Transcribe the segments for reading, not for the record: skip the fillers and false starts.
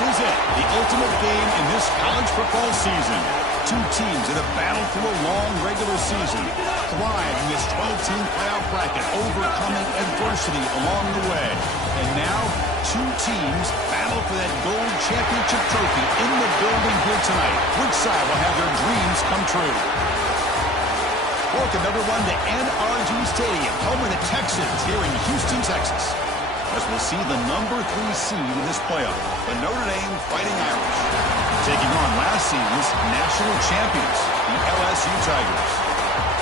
is it, the ultimate game in this college football season. Two teams that have battled through a long regular season, thrive in this 12-team playoff bracket, overcoming adversity along the way. And now, two teams battle for that gold championship trophy in the building here tonight. Which side will have their dreams come true? Welcome, everyone, to NRG Stadium, home of the Texans here in Houston, Texas, as we'll see the number 3 seed in this playoff, the Notre Dame Fighting Irish, taking on last season's national champions, the LSU Tigers.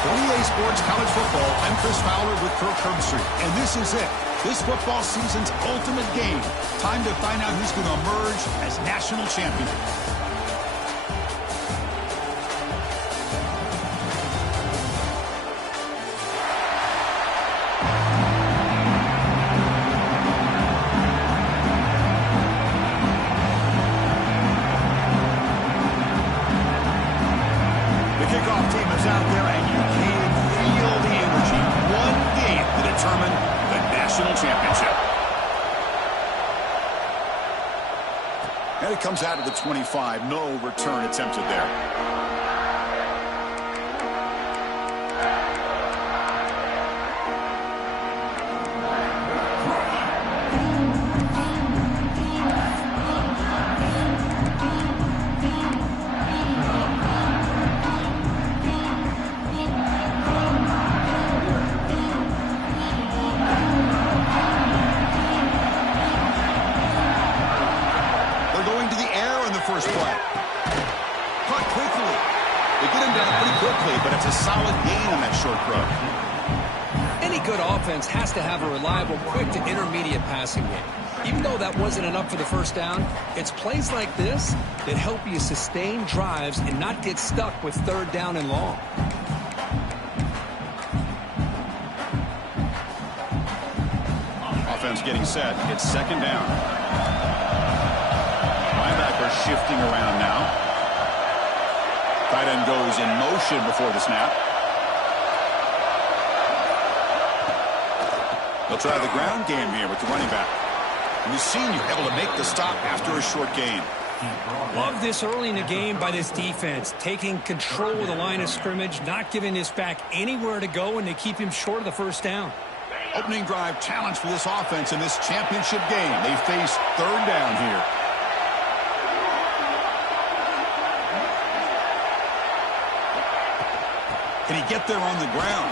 For EA Sports College Football, I'm Chris Fowler with Kirk Herbstreit, and this is it, this football season's ultimate game. Time to find out who's going to emerge as national champion. Out there, and you can feel the energy. One game to determine the national championship. And it comes out of the 25. No return attempted there. First play. Caught quickly. They get him down pretty quickly, but it's a solid gain on that short throw. Any good offense has to have a reliable, quick to intermediate passing game. Even though that wasn't enough for the first down, it's plays like this that help you sustain drives and not get stuck with third down and long. Offense getting set. It's second down. Linebacker shifting around now. Tight end goes in motion before the snap. They'll try the ground game here with the running back. And the senior able to make the stop after a short gain. Love this early in the game by this defense, taking control of the line of scrimmage, not giving this back anywhere to go, and they keep him short of the first down. Opening drive challenge for this offense in this championship game. They face third down here. Can he get there on the ground?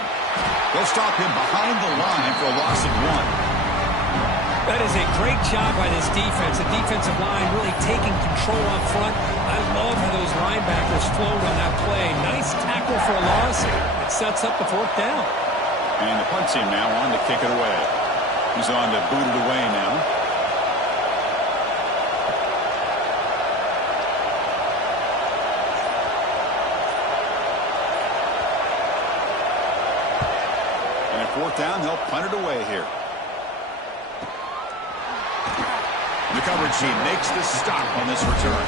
They'll stop him behind the line for a loss of 1. That is a great job by this defense. The defensive line really taking control up front. I love how those linebackers flowed on that play. Nice tackle for a loss. It sets up the fourth down. And the punt team now on to kick it away. He's on to boot it away now. Fourth down, they'll punt it away here. The coverage team makes the stop on this return.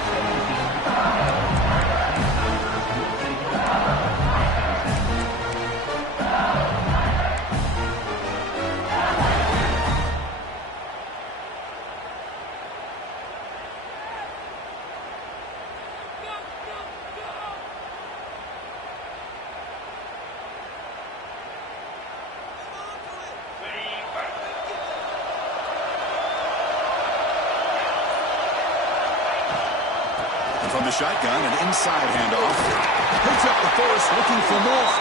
From the shotgun, an inside handoff. Picks up the first, looking for more.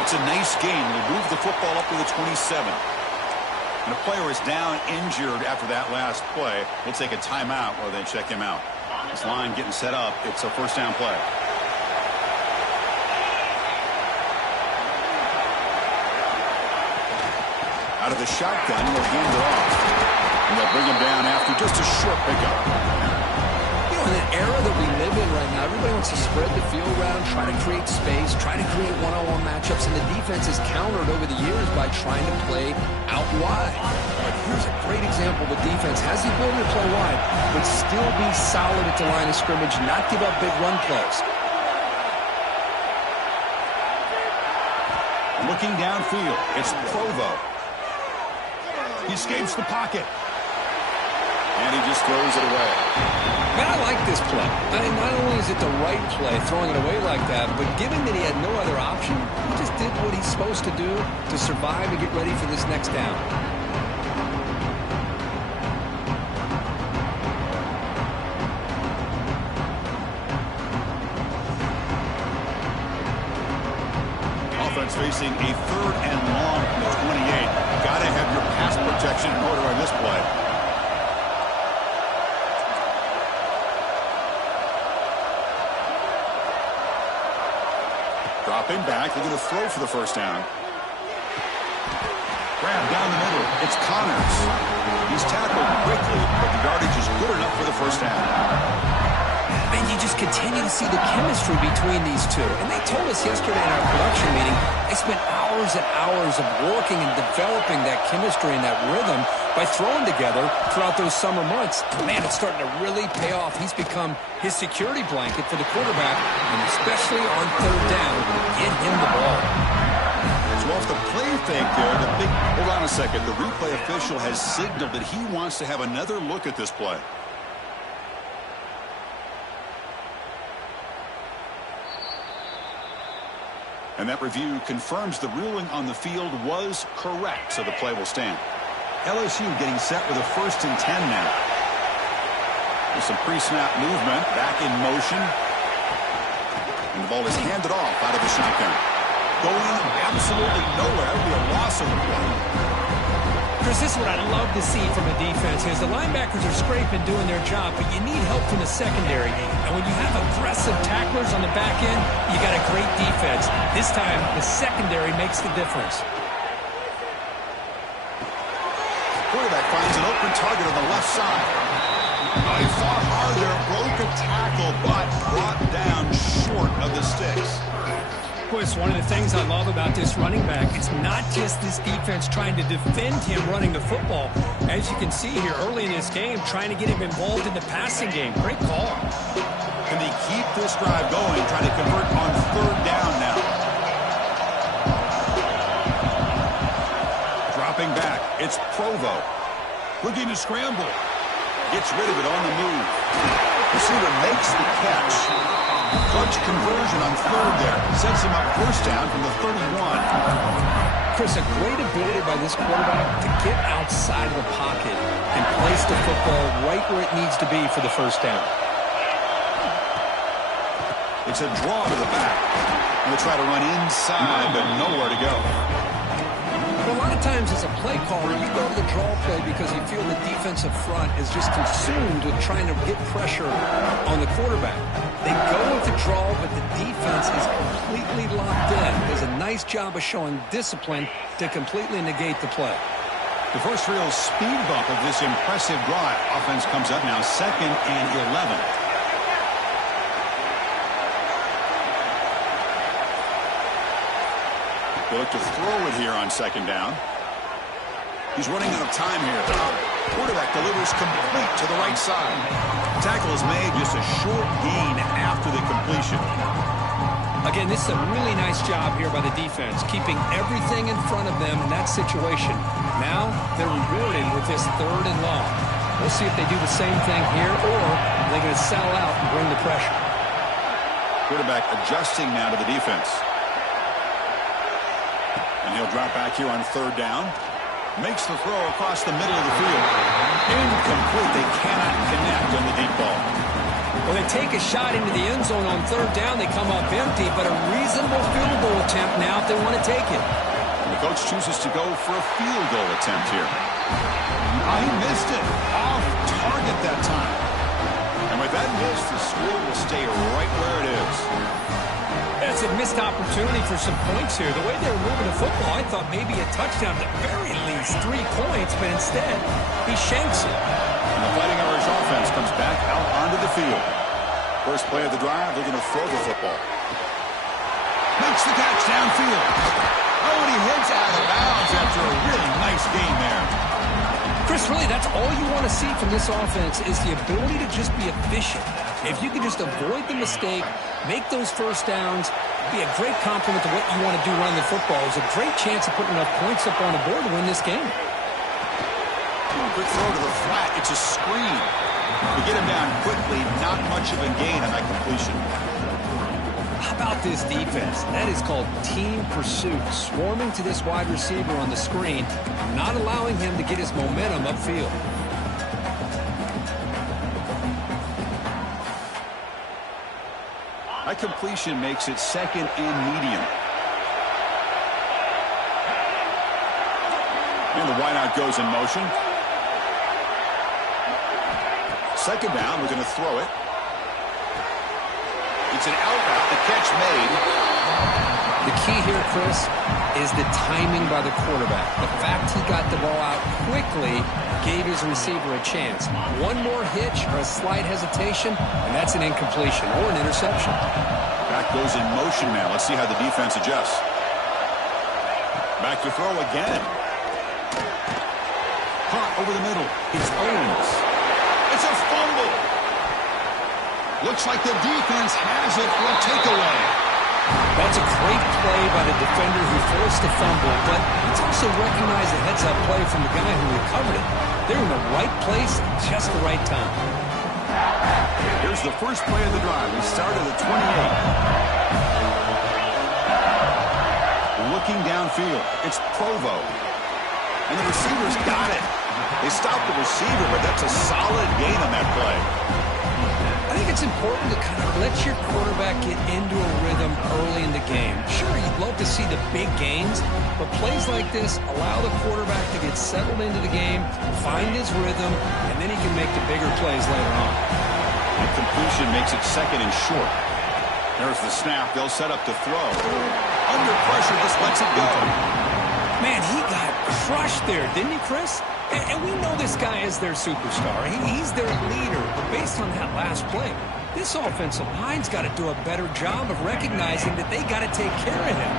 It's a nice gain. They move the football up to the 27. And a player is down injured after that last play. We'll take a timeout while they check him out. This line getting set up. It's a first down play. Out of the shotgun, they'll hand it off. And they'll bring him down after just a short pickup. In an era that we live in right now, everybody wants to spread the field around, try to create space, try to create one-on-one matchups, and the defense has countered over the years by trying to play out wide. But here's a great example. The defense has the ability to play wide, but still be solid at the line of scrimmage, not give up big run plays. Looking downfield, it's Provo. He escapes the pocket. And he just throws it away. Man, I like this play. Not only is it the right play, throwing it away like that, but given that he had no other option, he just did what he's supposed to do to survive and get ready for this next down. Offense facing a 3rd and long from the 28. Got to have your pass protection in order on this play. Dropping back, they're going to throw for the first down. Grab down the middle. It's Connors. He's tackled quickly, but the yardage is good enough for the first down. And you just continue to see the chemistry between these two. And they told us yesterday in our production meeting, they spent hours and hours of working and developing that chemistry and that rhythm by throwing together throughout those summer months. Man, it's starting to really pay off. He's become his security blanket for the quarterback, and especially on 3rd down, get him the ball. So off the play fake there, hold on a second. The replay official has signaled that he wants to have another look at this play. And that review confirms the ruling on the field was correct, so the play will stand. LSU getting set with a 1st and 10 now. With some pre-snap movement, back in motion. And the ball is handed off out of the shotgun. Going absolutely nowhere. It'll be a loss of the play. Chris, this is what I love to see from a defense is the linebackers are scraping, doing their job, but you need help from the secondary. And when you have aggressive tacklers on the back end, you got a great defense. This time, the secondary makes the difference. Quarterback finds an open target on the left side. Oh, he fought hard there, broke a tackle, but brought down short of the sticks. It's one of the things I love about this running back. It's not just this defense trying to defend him running the football. As you can see here early in this game, trying to get him involved in the passing game. Great call. Can they keep this drive going, trying to convert on 3rd down now? Dropping back, it's Provo. Looking to scramble. Gets rid of it on the move. Receiver makes the catch. Clutch conversion on 3rd there. Sets him up 1st down from the 31. Chris, a great ability by this quarterback to get outside of the pocket and place the football right where it needs to be for the 1st down. It's a draw to the back. And they try to run inside, but nowhere to go. But a lot of times as a play caller, you go to the draw play because you feel the defensive front is just consumed with trying to get pressure on the quarterback. They go with the draw, but the defense is completely locked in. Does a nice job of showing discipline to completely negate the play. The first real speed bump of this impressive drive. Offense comes up now 2nd and 11. They look to throw it here on 2nd down. He's running out of time here. Quarterback delivers complete to the right side. Tackle is made, just a short gain after the completion. Again, this is a really nice job here by the defense, keeping everything in front of them in that situation. Now they're rewarded with this 3rd and long. We'll see if they do the same thing here, or they're going to sell out and bring the pressure. Quarterback adjusting now to the defense. And he'll drop back here on 3rd down. Makes the throw across the middle of the field. Incomplete. They cannot connect on the deep ball. Well, they take a shot into the end zone on 3rd down. They come up empty, but a reasonable field goal attempt now if they want to take it. And the coach chooses to go for a field goal attempt here. He missed it. Off target that time. And with that miss, the score will stay right where it is. That's a missed opportunity for some points here. The way they were moving the football, I thought maybe a touchdown, at the very least 3 points, but instead, he shanks it. And the Fighting Irish offense comes back out onto the field. First play of the drive, they're going to throw the football. Makes the catch downfield. Oh, and he hits out of bounds after a really nice game there. Chris, really, that's all you want to see from this offense is the ability to just be efficient. If you can just avoid the mistake, make those first downs, be a great compliment to what you want to do running the football. It's a great chance of putting enough points up on the board to win this game. Quick throw to the flat. It's a screen. To get him down quickly, not much of a gain on that completion. How about this defense? That is called team pursuit. Swarming to this wide receiver on the screen, not allowing him to get his momentum upfield. That completion makes it second and medium. And the wideout goes in motion. Second down, we're going to throw it. It's an out route. The catch made. The key here, Chris, is the timing by the quarterback. The fact he got the ball out quickly gave his receiver a chance. One more hitch or a slight hesitation, and that's an incompletion or an interception. Back goes in motion now. Let's see how the defense adjusts. Back to throw again. Caught over the middle. It's Owens. It's a fumble. Looks like the defense has it for a takeaway. That's a great play by the defender who forced the fumble, but let's also recognize the heads-up play from the guy who recovered it. They're in the right place at just the right time. Here's the first play of the drive. We start at the 28. Looking downfield. It's Provo. And the receiver's got it. They stopped the receiver, but that's a solid gain on that play. I think it's important to kind of let your quarterback get into a rhythm early in the game. Sure, you'd love to see the big gains, but plays like this allow the quarterback to get settled into the game, find his rhythm, and then he can make the bigger plays later on. And completion makes it second and short. There's the snap. They'll set up to throw. Under pressure, just lets it go. Man, he got crushed there, didn't he, Chris? And we know this guy is their superstar. He's their leader. But based on that last play, this offensive line's got to do a better job of recognizing that they got to take care of him.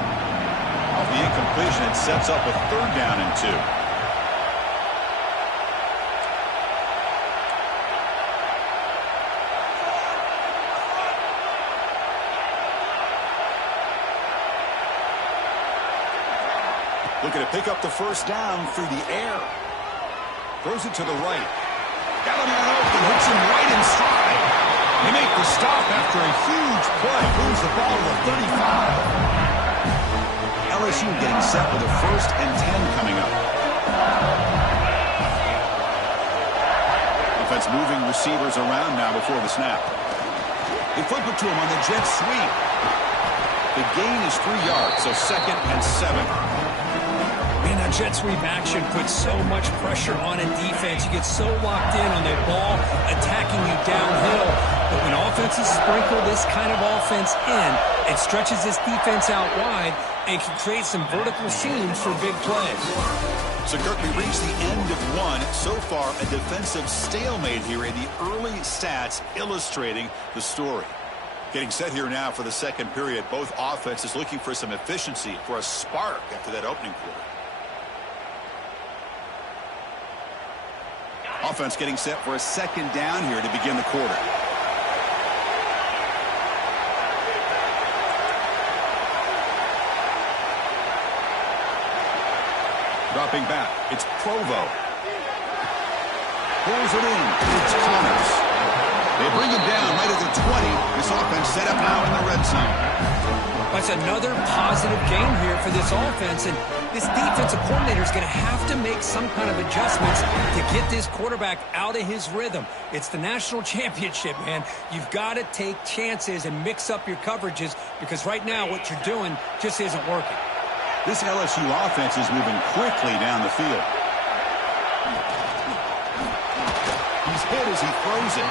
Off the incompletion, it sets up a third down and 2. Looking to pick up the first down through the air. Throws it to the right. Got a man open, hits him right in stride. They make the stop after a huge play. Moves the ball to the 35. LSU getting set with a 1st and 10 coming up. Offense moving receivers around now before the snap. They flip it to him on the jet sweep. The gain is 3 yards, so 2nd and 7. Man, that jet sweep action puts so much pressure on a defense. You get so locked in on that ball attacking you downhill. But when offenses sprinkle this kind of offense in, it stretches this defense out wide and can create some vertical seams for big plays. So, Kirk, we reached the end of one. So far, a defensive stalemate here in the early stats illustrating the story. Getting set here now for the second period. Both offenses looking for some efficiency, for a spark after that opening quarter. Offense getting set for a second down here to begin the quarter. Dropping back, it's Provo. Pulls it in, it's Connors. They bring him down right at the 20. This offense set up now in the red zone. That's another positive game here for this offense, and this defensive coordinator is going to have to make some kind of adjustments to get this quarterback out of his rhythm. It's the national championship, man. You've got to take chances and mix up your coverages because right now what you're doing just isn't working. This LSU offense is moving quickly down the field. He's hit as he throws it.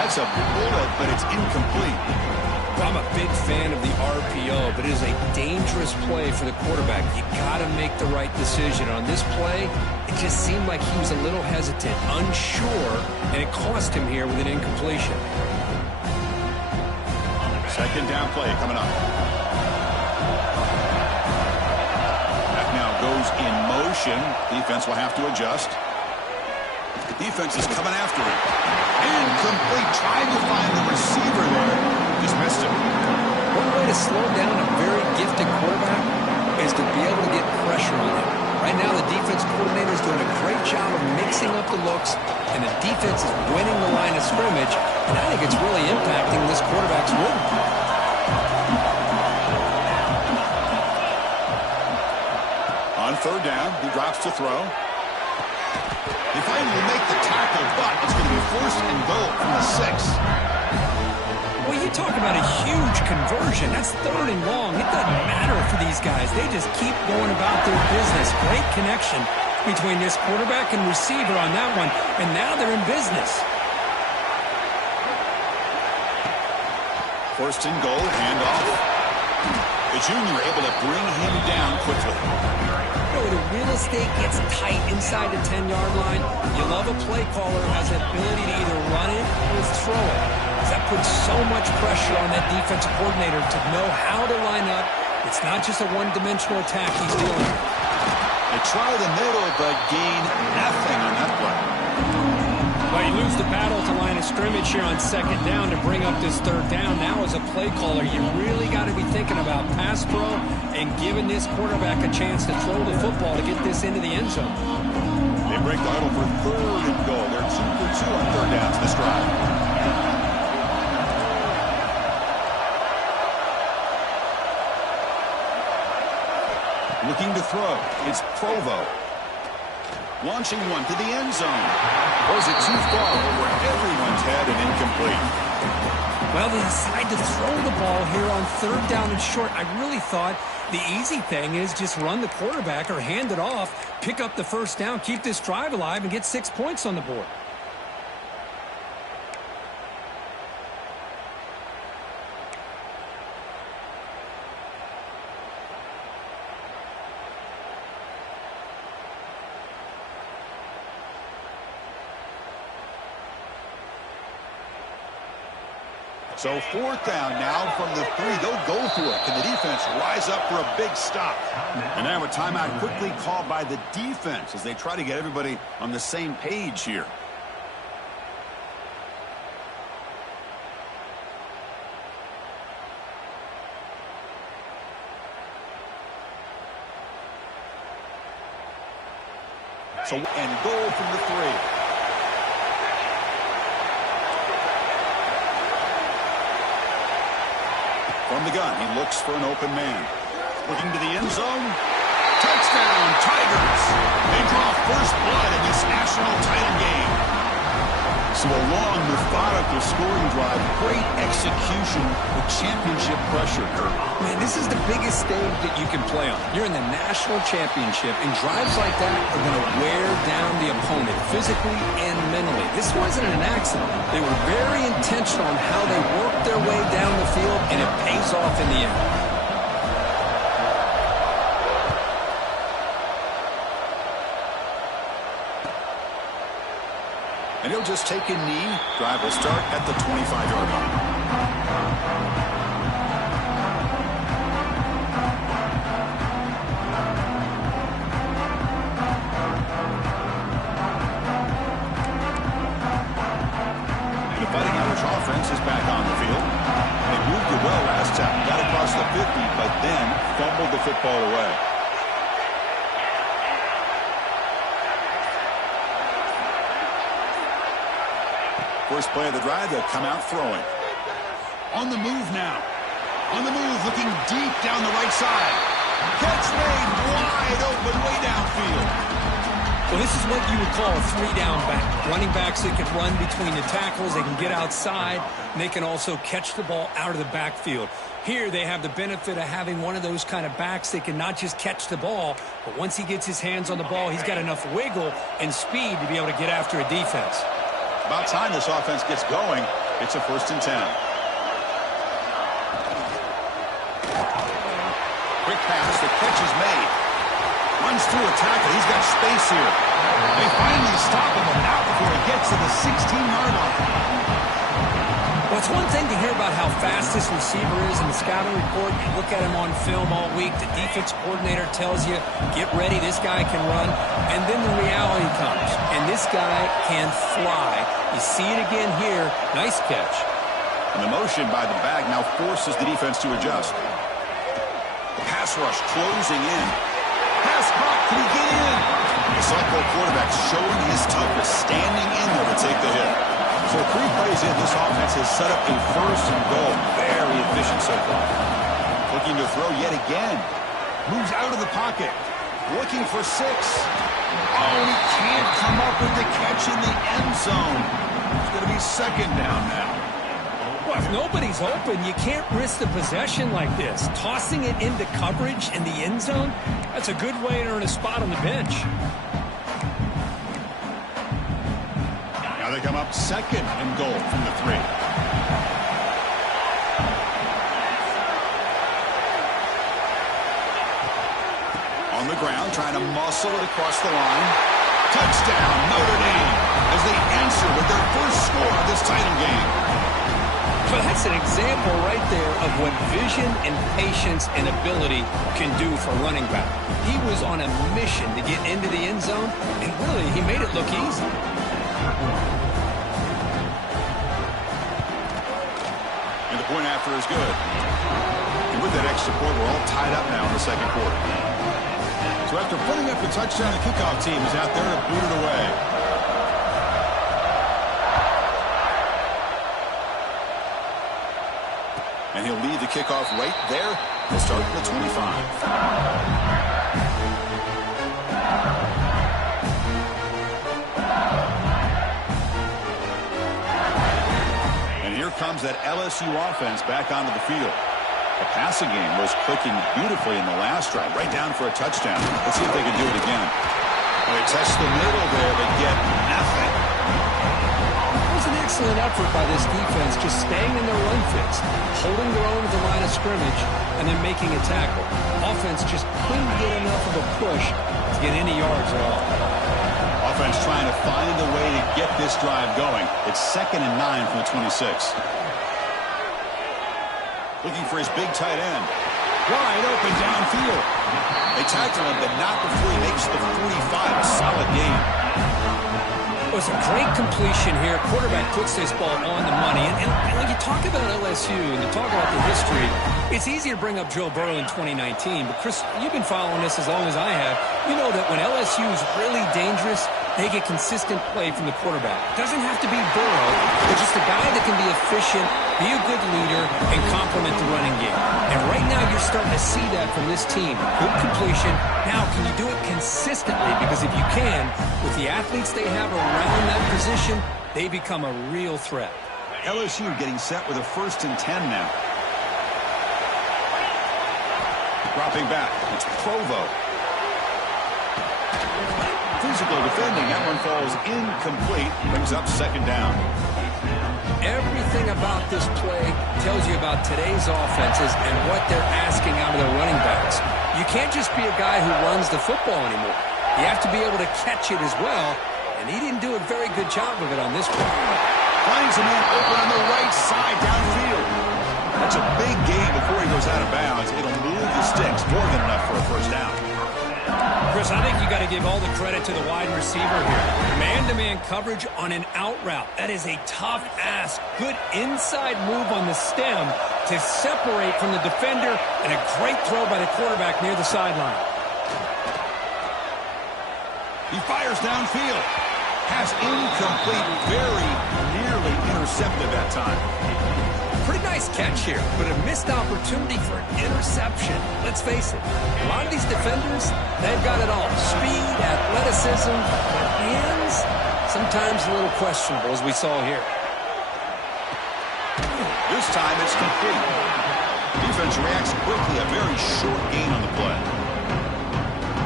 That's a bullet, but it's incomplete. I'm a big fan of the RPO, but it is a dangerous play for the quarterback. You got to make the right decision. On this play, it just seemed like he was a little hesitant, unsure, and it cost him here with an incompletion. Second down play coming up. That now goes in motion. Defense will have to adjust. The defense is coming after him. Incomplete. Trying to find the receiver there. Just missed him. One way to slow down a very gifted quarterback is to be able to get pressure on him. Right now, the defense coordinator is doing a great job of mixing up the looks, and the defense is winning the line of scrimmage, and I think it's really impacting this quarterback's rhythm. On third down, he drops to throw. They finally make the tackle, but it's going to be first and goal from the 6. Well, you talk about a huge conversion. That's third and long. It doesn't matter for these guys. They just keep going about their business. Great connection between this quarterback and receiver on that one, and now they're in business. First and goal, handoff. The junior able to bring him down quickly. The real estate gets tight inside the 10-yard line. You love a play caller who has the ability to either run it or throw it. That puts so much pressure on that defensive coordinator to know how to line up. It's not just a one-dimensional attack he's dealing with. They try the middle, but gain nothing on that play. Well, you lose the battle to line of scrimmage here on second down to bring up this third down. Now as a play caller, you really got to be thinking about pass pro and giving this quarterback a chance to throw the football to get this into the end zone. They break the huddle for third and goal. They're 2 for 2 on third downs this drive. Looking to throw. It's Provo. Launching one to the end zone. Was it too far over everyone's head and incomplete? Well, they decide to throw the ball here on third down and short. I really thought the easy thing is just run the quarterback or hand it off, pick up the first down, keep this drive alive, and get 6 points on the board. So fourth down now from the 3. They'll go for it. Can the defense rise up for a big stop? And now a timeout quickly called by the defense as they try to get everybody on the same page here. So and goal from the 3. From the gun, he looks for an open man. Looking to the end zone. Touchdown, Tigers! They draw first blood in this national title game. So a long, methodical scoring drive. Great execution with championship pressure, Kurt. Man, this is the biggest stage that you can play on. You're in the national championship, and drives like that are going to wear down the opponent physically and mentally. This wasn't an accident. They were very intentional on how they worked their way down the field, and it pays off in the end. And he'll just take a knee. Drive will start at the 25-yard line. And the Fighting Irish offense is back on the field. They moved it well last time. Got across the 50, but then fumbled the football away. First play of the drive, they'll come out throwing. On the move now. On the move, looking deep down the right side. Catch made wide open way downfield. Well, this is what you would call a 3-down back. Running backs that can run between the tackles, they can get outside, and they can also catch the ball out of the backfield. Here they have the benefit of having one of those kind of backs that can not just catch the ball, but once he gets his hands on the ball, he's got enough wiggle and speed to be able to get after a defense. About time this offense gets going. It's a 1st and 10. Quick pass. The catch is made. Runs through a tackle. He's got space here. They finally stop him, but not before he gets to the 16-yard line. Well, it's one thing to hear about how fast this receiver is in the scouting report. You look at him on film all week. The defense coordinator tells you, get ready, this guy can run. And then the reality comes, and this guy can fly. You see it again here. Nice catch. And the motion by the back now forces the defense to adjust. Pass rush closing in. Pass caught. Can he get in? The Cyclone quarterback showing his toughness, standing in there to take the hit. So 3 plays in, this offense has set up a first and goal. Very efficient so far. Looking to throw yet again. Moves out of the pocket. Looking for 6. Oh, he can't come up with the catch in the end zone. It's going to be 2nd down now. Well, if nobody's open, you can't risk the possession like this. Tossing it into coverage in the end zone, that's a good way to earn a spot on the bench. Now they come up 2nd and goal from the 3. On the ground, trying to muscle it across the line. Touchdown, Notre Dame, as they answer with their first score of this title game. Well, that's an example right there of what vision and patience and ability can do for a running back. He was on a mission to get into the end zone, and really, he made it look easy. And the point after is good. And with that extra point, we're all tied up now in the 2nd quarter. So after putting up the touchdown, the kickoff team is out there to boot it away. And he'll lead the kickoff right there. He'll start at the 25. And here comes that LSU offense back onto the field. The passing game was clicking beautifully in the last drive, right down for a touchdown. Let's see if they can do it again. They test the middle there, but get nothing. It was an excellent effort by this defense, just staying in their run fits, holding their own at the line of scrimmage, and then making a tackle. Offense just couldn't get enough of a push to get any yards at all. Offense trying to find a way to get this drive going. It's 2nd and 9 from the 26. Looking for his big tight end. Wide open downfield. They tackle him, but not before he makes the 45. A solid game. It was a great completion here. Quarterback puts this ball on the money. And when you talk about LSU and you talk about the history, it's easy to bring up Joe Burrow in 2019. But, Chris, you've been following this as long as I have. You know that when LSU is really dangerous, they get consistent play from the quarterback. It doesn't have to be Burrow, but just a guy that can be efficient, be a good leader, and complement the running game. And right now you're starting to see that from this team. Good completion. Now, can you do it consistently? Because if you can, with the athletes they have around that position, they become a real threat. LSU getting set with a 1st and 10 now. Dropping back. It's Provo. Physical defending. That one falls incomplete. Brings up 2nd down. Everything about this play tells you about today's offenses and what they're asking out of their running backs. You can't just be a guy who runs the football anymore. You have to be able to catch it as well, and he didn't do a very good job of it on this play. Finds a man open on the right side downfield. That's a big gain before he goes out of bounds. It'll move the sticks more than enough for a 1st down. Chris, I think you got to give all the credit to the wide receiver here. Man-to-man coverage on an out route. That is a tough ask. Good inside move on the stem to separate from the defender, and a great throw by the quarterback near the sideline. He fires downfield. Pass incomplete. Very nearly intercepted that time. Pretty nice catch here, but a missed opportunity for an interception. Let's face it, a lot of these defenders, they've got it all. Speed, athleticism, but hands, sometimes a little questionable, as we saw here. This time it's complete. Defense reacts quickly, a very short gain on the play.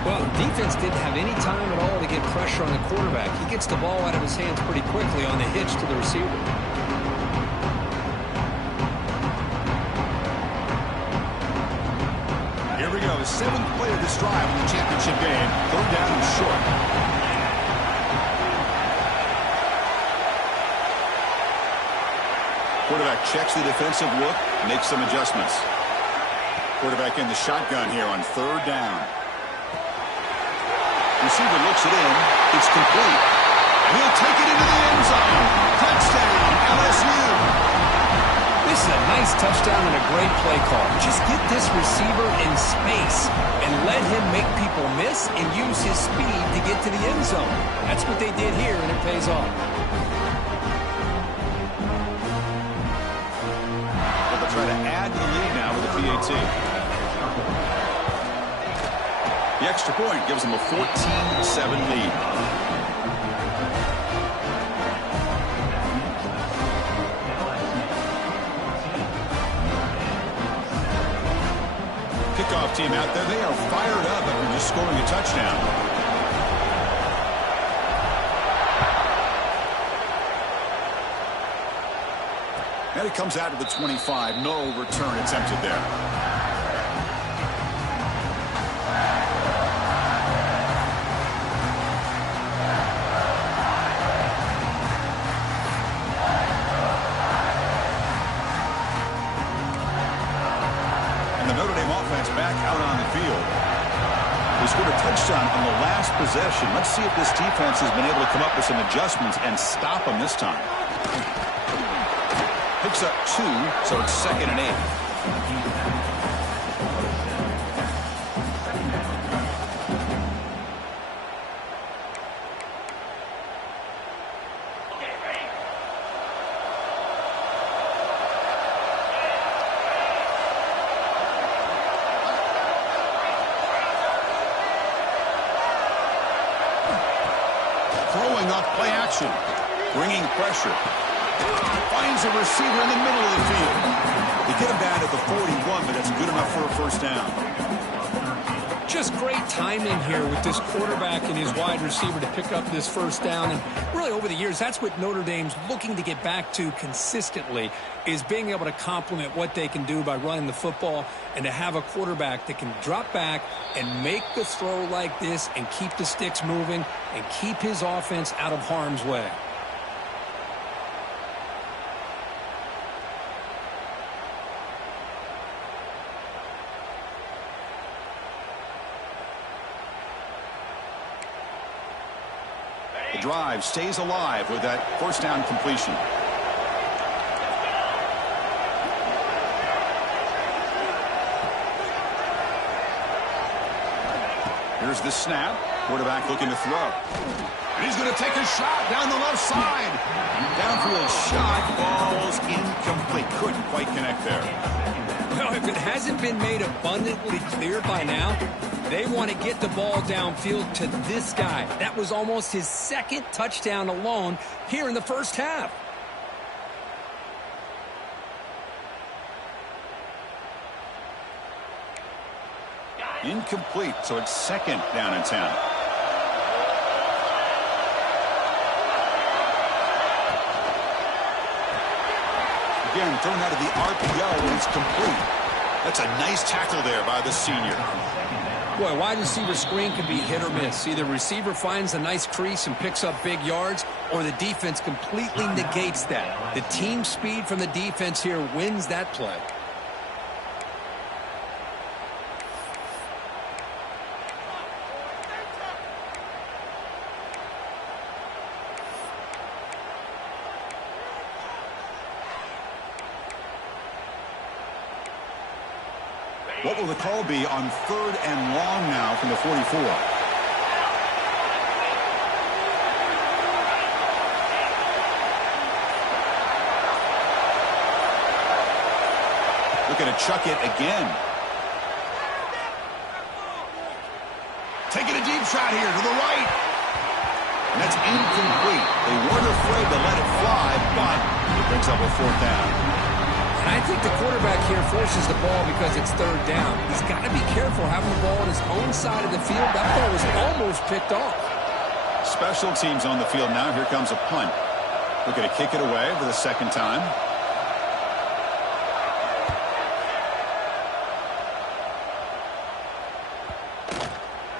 Well, defense didn't have any time at all to get pressure on the quarterback. He gets the ball out of his hands pretty quickly on the hitch to the receiver. Here we go, 7th play of this drive in the championship game. 3rd down and short. Quarterback checks the defensive look, makes some adjustments. Quarterback in the shotgun here on 3rd down. Receiver looks it in. It's complete. And he'll take it into the end zone. Touchdown, LSU. This This is a nice touchdown and a great play call. Just get this receiver in space and let him make people miss and use his speed to get to the end zone. That's what they did here, and it pays off. Well, they'll try to add to the lead now with the PAT. The extra point gives them a 14-7 lead. Kickoff team out there. They are fired up after just scoring a touchdown. And it comes out to the 25. No return attempted there. Back out on the field. They scored a touchdown on the last possession. Let's see if this defense has been able to come up with some adjustments and stop them this time. Picks up 2, so it's 2nd and 8. Throwing off play action. Bringing pressure. Finds a receiver in the middle of the field. They get him down at the 41, but that's good enough for a first down. Just great timing here with this quarterback and his wide receiver to pick up this first down. And really over the years, that's what Notre Dame's looking to get back to consistently, is being able to complement what they can do by running the football and to have a quarterback that can drop back and make the throw like this and keep the sticks moving and keep his offense out of harm's way. The drive stays alive with that first down completion. Here's the snap. Quarterback looking to throw. And he's going to take a shot down the left side. Downfield shot. Ball's incomplete. Couldn't quite connect there. Well, if it hasn't been made abundantly clear by now, they want to get the ball downfield to this guy. That was almost his 2nd touchdown alone here in the first half. Incomplete, so it's 2nd down and 10. Again, thrown out of the RPO, and it's complete. That's a nice tackle there by the senior. Boy, wide receiver screen can be hit or miss. Either receiver finds a nice crease and picks up big yards, or the defense completely negates that. The team speed from the defense here wins that play. What will the call be on 3rd and long now from the 44? Looking to chuck it again. Taking a deep shot here to the right. And that's incomplete. They weren't afraid to let it fly, but it brings up a 4th down. And I think the quarterback here forces the ball because it's 3rd down. He's got to be careful having the ball on his own side of the field. That ball was almost picked off. Special teams on the field now. Here comes a punt. Looking to kick it away for the 2nd time.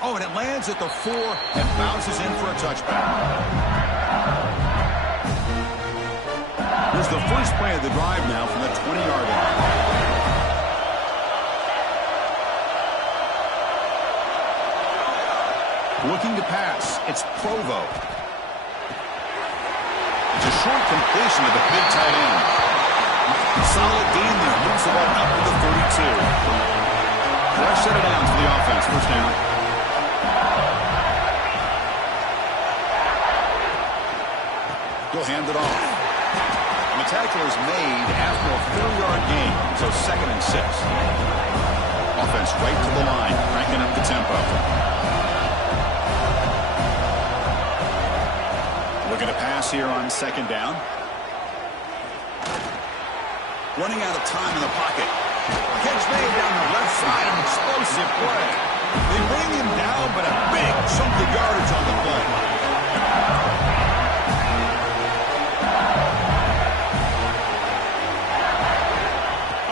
Oh, and it lands at the 4 and bounces in for a touchback. Here's the first play of the drive now from the 20-yard line. Looking to pass. It's Provo. It's a short completion to the big tight end. Solid gain there. Moves the ball up to the 32. Fresh set of downs for the offense. First down. He'll hand it off. And the tackle is made after a 4-yard gain. So 2nd and 6. Offense right to the line, cranking up the tempo. Looking to pass here on 2nd down. Running out of time in the pocket. Catch made down the left side, an explosive play. They bring him down, but a big chunk of yardage on the play.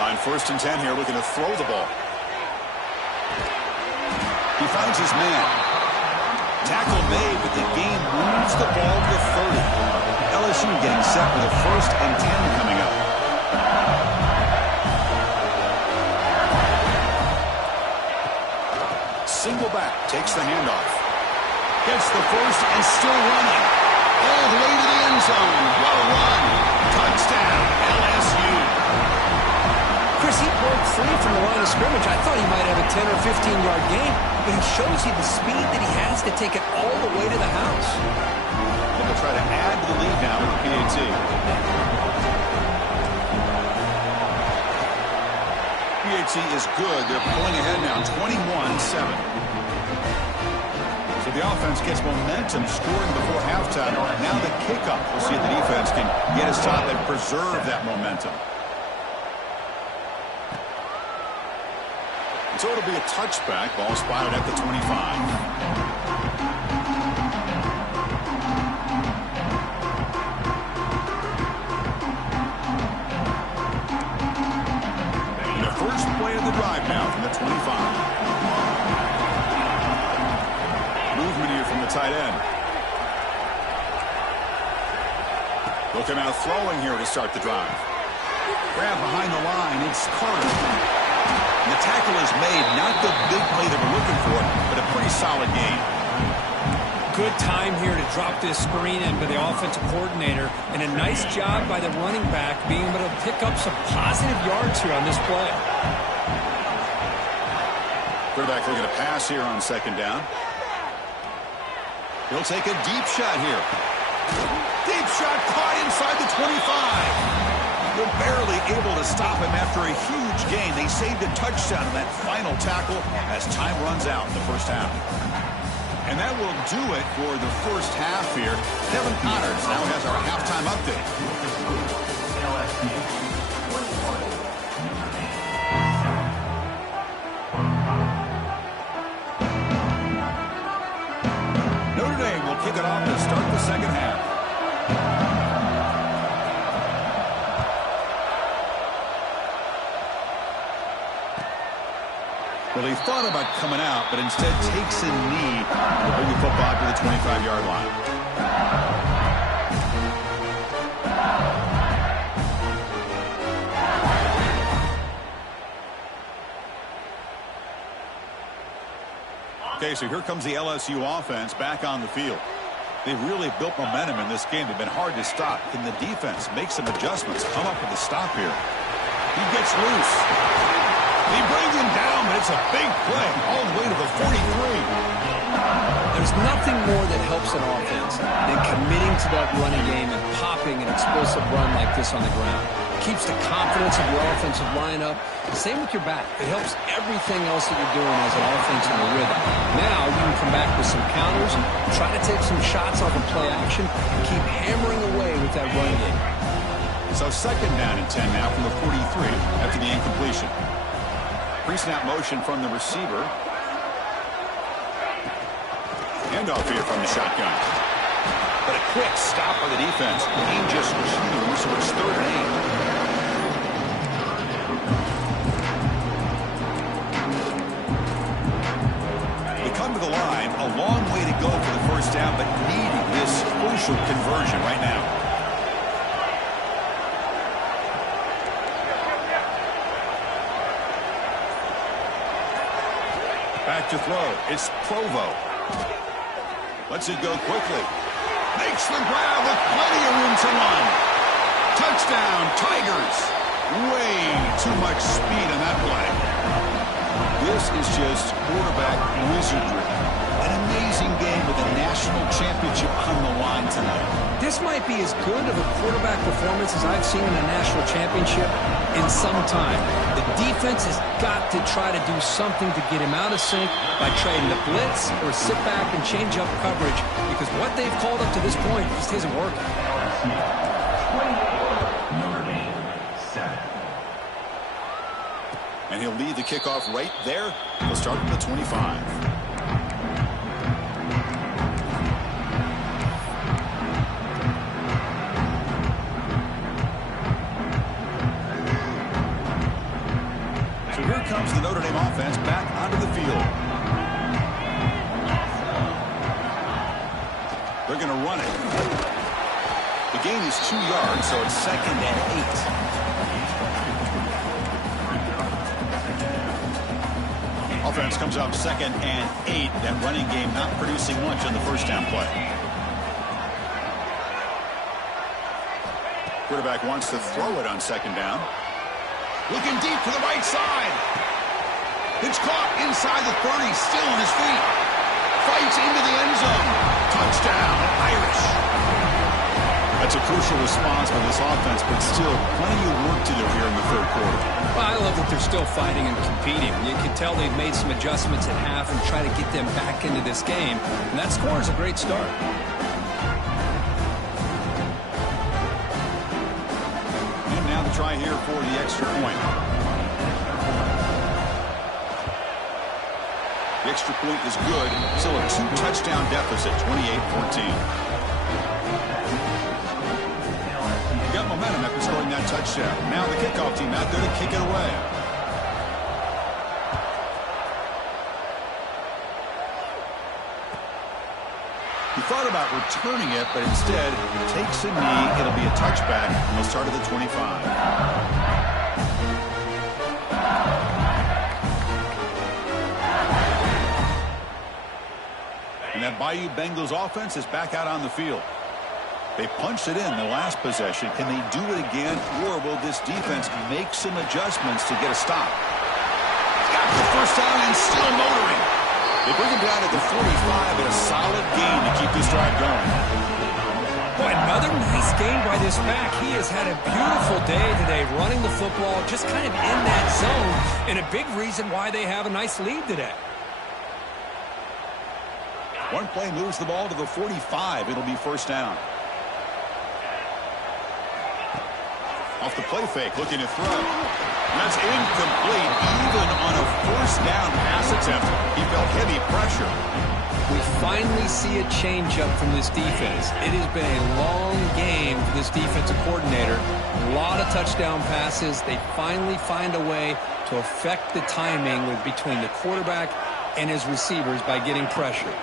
On 1st and 10 here, looking to throw the ball. He finds his man. Tackle made, but the game moves the ball to the 30. LSU getting set for the 1st and 10 coming up. Single back, takes the handoff. Gets the first and still running. All the way to the end zone. Well run. Touchdown, LSU. Chris, he broke free from the line of scrimmage. I thought he might have a 10 or 15-yard gain, but he shows you the speed that he has to take it all the way to the house. And they'll try to add to the lead now with the PAT. PAT is good. They're pulling ahead now, 21-7. So the offense gets momentum, scoring before halftime. Now the kickoff. We'll see if the defense can get his top and preserve that momentum. So it'll be a touchback. Ball spotted at the 25. Drive now from the 25. Movement here from the tight end. They'll come out throwing here to start the drive. Grab behind the line. It's Carter. And the tackle is made. Not the big play that we're looking for, but a pretty solid game. Good time here to drop this screen in by the offensive coordinator, and a nice job by the running back being able to pick up some positive yards here on this play. Quarterback looking to pass here on 2nd down. He'll take a deep shot here. Deep shot caught inside the 25. They're barely able to stop him after a huge gain. They saved a touchdown in that final tackle as time runs out in the first half. And that will do it for the first half here. Kevin Connors now has our halftime update. Notre Dame will kick it off to start the second half. Well, he thought about coming out, but instead takes a knee to bring the football to the 25-yard line. Okay, so here comes the LSU offense back on the field. They've really built momentum in this game. They've been hard to stop. Can the defense make some adjustments, come up with a stop here? He gets loose. He brings him down, but it's a big play all the way to the 43. There's nothing more that helps an offense than committing to that running game and popping an explosive run like this on the ground. It keeps the confidence of your offensive lineup. Same with your back. It helps everything else that you're doing as an offense in the rhythm. Now you can come back with some counters, try to take some shots off of play action, and keep hammering away with that run game. So 2nd down and 10 now from the 43 after the incompletion. Pre-snap motion from the receiver. Handoff here from the shotgun. But a quick stop by the defense. Game just resumed, so it's 3rd and 8. They come to the line. A long way to go for the first down, but needing this crucial conversion right now. Back to throw. It's Provo. Lets it go quickly. Makes the grab with plenty of room to run. Touchdown, Tigers. Way too much speed on that play. This is just quarterback wizardry. An amazing game with a national championship on the line tonight. This might be as good of a quarterback performance as I've seen in a national championship in some time. The defense has got to try to do something to get him out of sync by trading the blitz or sit back and change up coverage, because what they've called up to this point just isn't working. And he'll lead the kickoff right there. He'll start from the 25. So here comes the Notre Dame offense back onto the field. They're going to run it. The gain is 2 yards, so it's 2nd and 8. Offense comes up 2nd and 8. That running game not producing much on the first down play. Quarterback wants to throw it on 2nd down. Looking deep to the right side. It's caught inside the 30, still on his feet. Fights into the end zone. Touchdown, Irish. That's a crucial response for this offense, but still plenty of work to do here in the third quarter. Well, I love that they're still fighting and competing. You can tell they've made some adjustments at half and try to get them back into this game. And that score is a great start. And now the try here for the extra point. The extra point is good. Still a 2-touchdown deficit, 28-14. Got momentum after scoring that touchdown. Now the kickoff team out there to kick it away. He thought about returning it, but instead takes a knee. It'll be a touchback, and they'll start at the 25. And that Bayou Bengals offense is back out on the field. They punched it in the last possession. Can they do it again, or will this defense make some adjustments to get a stop? Got the first down and still motoring. They bring him down at the 45 and a solid gain to keep this drive going. Boy, another nice game by this back. He has had a beautiful day today running the football, just kind of in that zone, and a big reason why they have a nice lead today. One play moves the ball to the 45. It'll be first down. Off the play fake, looking to throw. And that's incomplete, even on a first down pass attempt. He felt heavy pressure. We finally see a changeup from this defense. It has been a long game for this defensive coordinator. A lot of touchdown passes. They finally find a way to affect the timing between the quarterback and his receivers by getting pressure.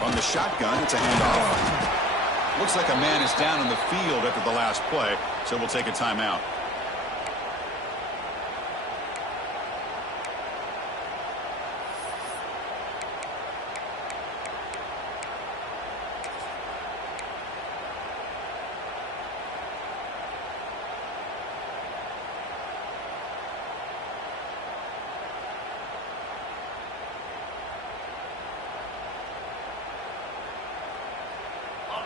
From the shotgun, it's a handoff. Looks like a man is down in the field after the last play, so we'll take a timeout.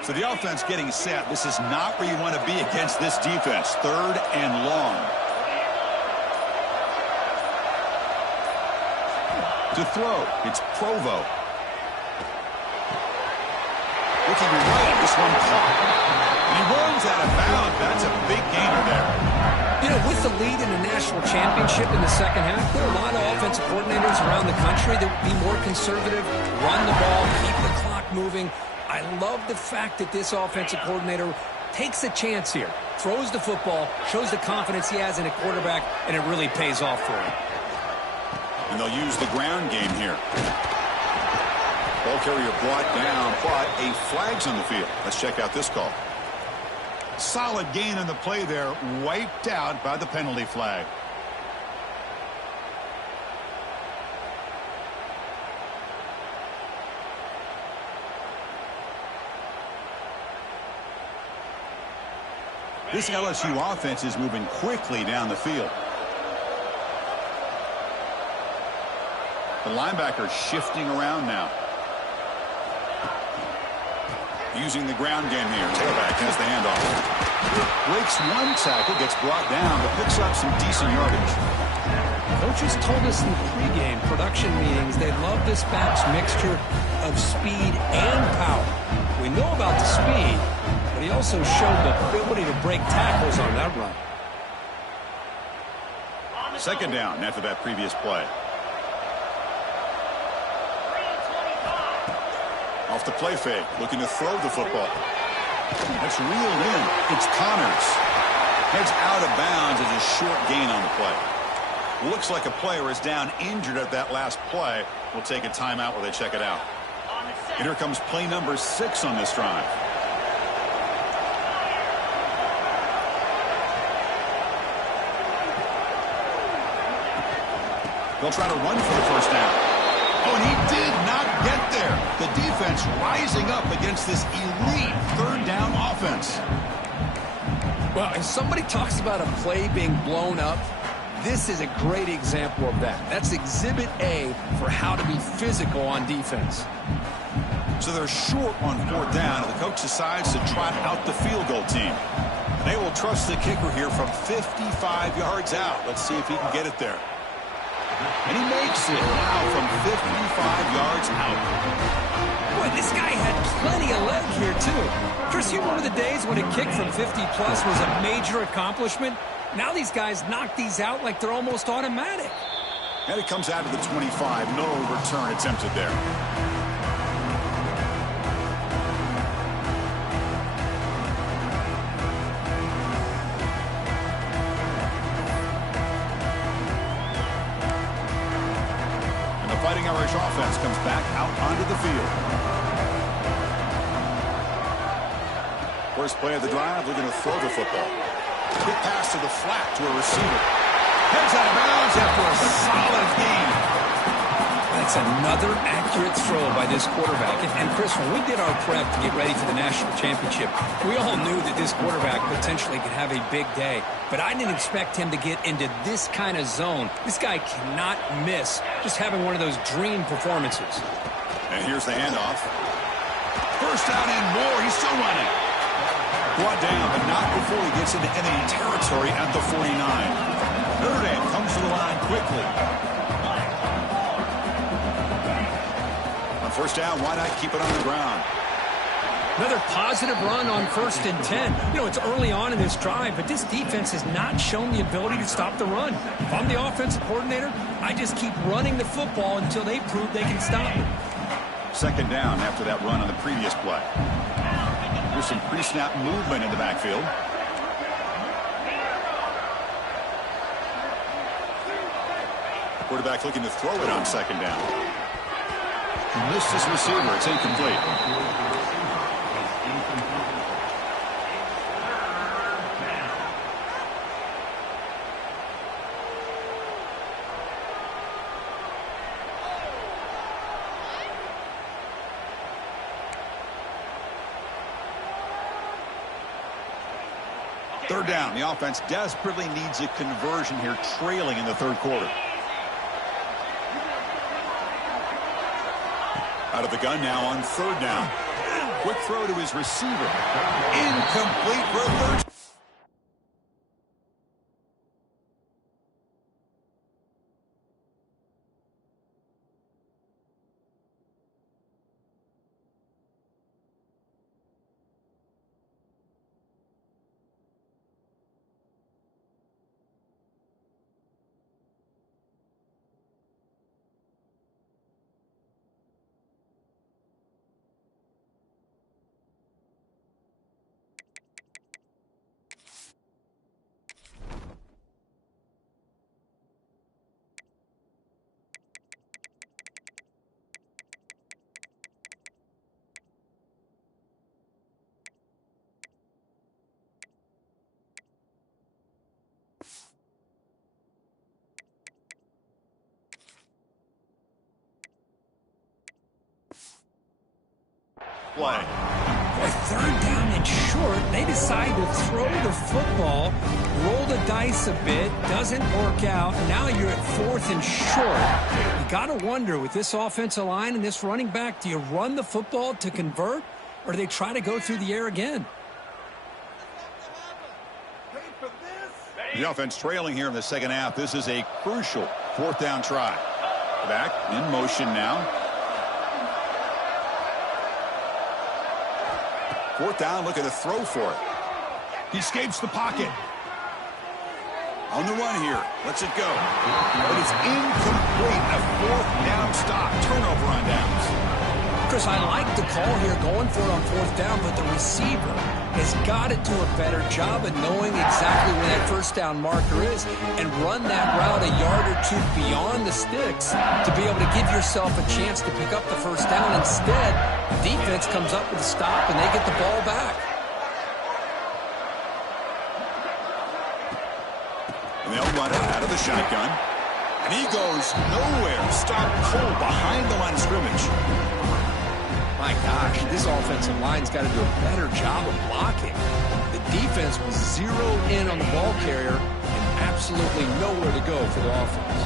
So the offense getting set. This is not where you want to be against this defense. 3rd and long. To throw, it's Provo. Looking right, this one caught. And he runs out of bounds. That's a big gainer there. You know, with the lead in the national championship in the second half, there are a lot of offensive coordinators around the country that would be more conservative, run the ball, keep the clock moving. I love the fact that this offensive coordinator takes a chance here, throws the football, shows the confidence he has in a quarterback, and it really pays off for him. And they'll use the ground game here. Ball carrier brought down, but a flag's on the field. Let's check out this call. Solid gain on the play there, wiped out by the penalty flag. This LSU offense is moving quickly down the field. The linebacker shifting around now. Using the ground game here. Tailback has the handoff. Breaks one tackle, gets brought down, but picks up some decent yardage. Coaches told us in pregame production meetings they love this back's mixture of speed and power. We know about the speed, but he also showed the ability to break tackles on that run. Second down after that previous play. Off the play fake, looking to throw the football. That's reeled in. It's Connors. Heads out of bounds as a short gain on the play. Looks like a player is down injured at that last play. We'll take a timeout while they check it out. And here comes play number 6 on this drive. They'll try to run for the first down. Oh, and he did not get there. The defense rising up against this elite third down offense. Well, if somebody talks about a play being blown up, this is a great example of that. That's exhibit A for how to be physical on defense. So they're short on fourth down, and the coach decides to trot out the field goal team. They will trust the kicker here from 55 yards out. Let's see if he can get it there. And he makes it now from 55 yards out. Boy, this guy had plenty of leg here, too. Chris, you remember the days when a kick from 50-plus was a major accomplishment? Now these guys knock these out like they're almost automatic. And it comes out of the 25. No return attempted there. Fighting Irish offense comes back out onto the field. First play of the drive, looking to throw the football. Quick pass to the flat to a receiver. Heads out of bounds after a solid gain. That's another accurate throw by this quarterback. And Chris, when we did our prep to get ready for the national championship, we all knew that this quarterback potentially could have a big day. But I didn't expect him to get into this kind of zone. This guy cannot miss just having one of those dream performances. And here's the handoff. First down and more. He's still running. Brought down, but not before he gets into enemy territory at the 49. Notre Dame comes to the line quickly. On first down, why not keep it on the ground? Another positive run on 1st and 10. You know, it's early on in this drive, but this defense has not shown the ability to stop the run. If I'm the offensive coordinator, I just keep running the football until they prove they can stop it. Second down after that run on the previous play. There's some pre-snap movement in the backfield. Quarterback looking to throw it on second down. Missed his receiver. It's incomplete. Third down. The offense desperately needs a conversion here, trailing in the third quarter. Out of the gun now on third down. Quick throw to his receiver. Incomplete for a third. Play. Boy, third down and short. They decide to throw the football, roll the dice a bit, doesn't work out. Now you're at fourth and short. You got to wonder, with this offensive line and this running back, do you run the football to convert, or do they try to go through the air again? The offense trailing here in the second half. This is a crucial fourth down try. Back in motion now. Fourth down, looking to throw for it. He escapes the pocket. On the run here. Lets it go. But it's incomplete. A fourth down stop. Turnover on downs. Chris, I like the call here going for it on fourth down, but the receiver has got to do a better job of knowing exactly where that first down marker is and run that route a yard or two beyond the sticks to be able to give yourself a chance to pick up the first down. Instead, the defense comes up with a stop and they get the ball back. And they'll run it out of the shotgun. And he goes nowhere. Stop cold behind the line of scrimmage. My gosh, this offensive line's got to do a better job of blocking. The defense was zeroed in on the ball carrier and absolutely nowhere to go for the offense.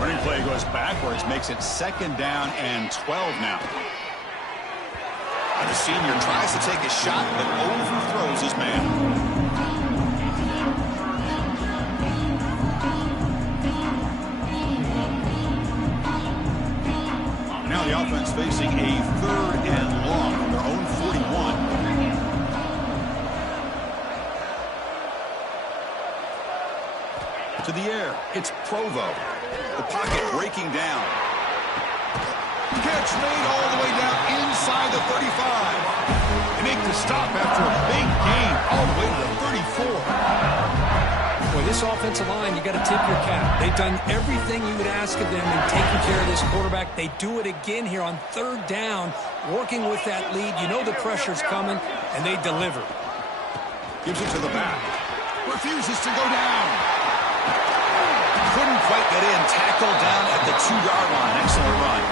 Running play goes backwards, makes it second down and 12 now. And the senior tries to take a shot, but overthrows his man. Now the offense facing a third and long from their own 41. To the air, it's Provo. The pocket breaking down. Catch made all the way down inside the 35. They make the stop after a big gain all the way to the 34. Boy, this offensive line, you got to tip your cap. They've done everything you would ask of them in taking care of this quarterback. They do it again here on third down, working with that lead. You know the pressure's coming, and they deliver. Gives it to the back. Refuses to go down. Couldn't quite get in. Tackled down at the 2-yard line. Excellent run.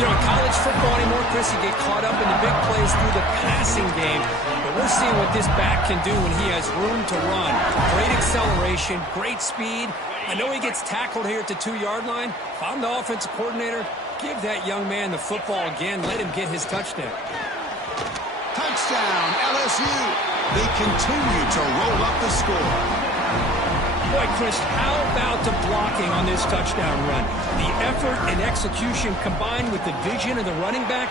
You know, in college football anymore, Chris, you get caught up in the big plays through the passing game. But we're seeing what this back can do when he has room to run. Great acceleration, great speed. I know he gets tackled here at the 2-yard line. If I'm the offensive coordinator, give that young man the football again. Let him get his touchdown. Touchdown, LSU. They continue to roll up the score. Boy, Chris, how about the blocking on this touchdown run? The effort and execution combined with the vision of the running back,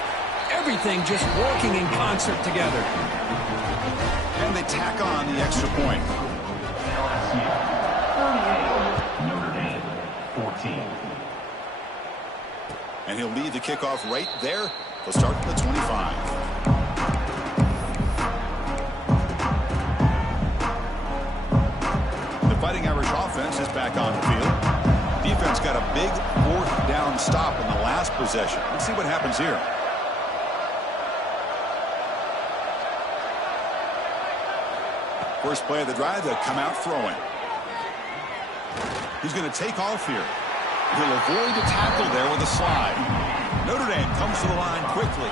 everything just working in concert together. And they tack on the extra point. Notre Dame, 14. And he'll lead the kickoff right there. They'll start at the 25. Fighting Irish offense is back on the field. Defense got a big fourth down stop in the last possession. Let's see what happens here. First play of the drive, they'll come out throwing. He's going to take off here. He'll avoid the tackle there with a slide. Notre Dame comes to the line quickly.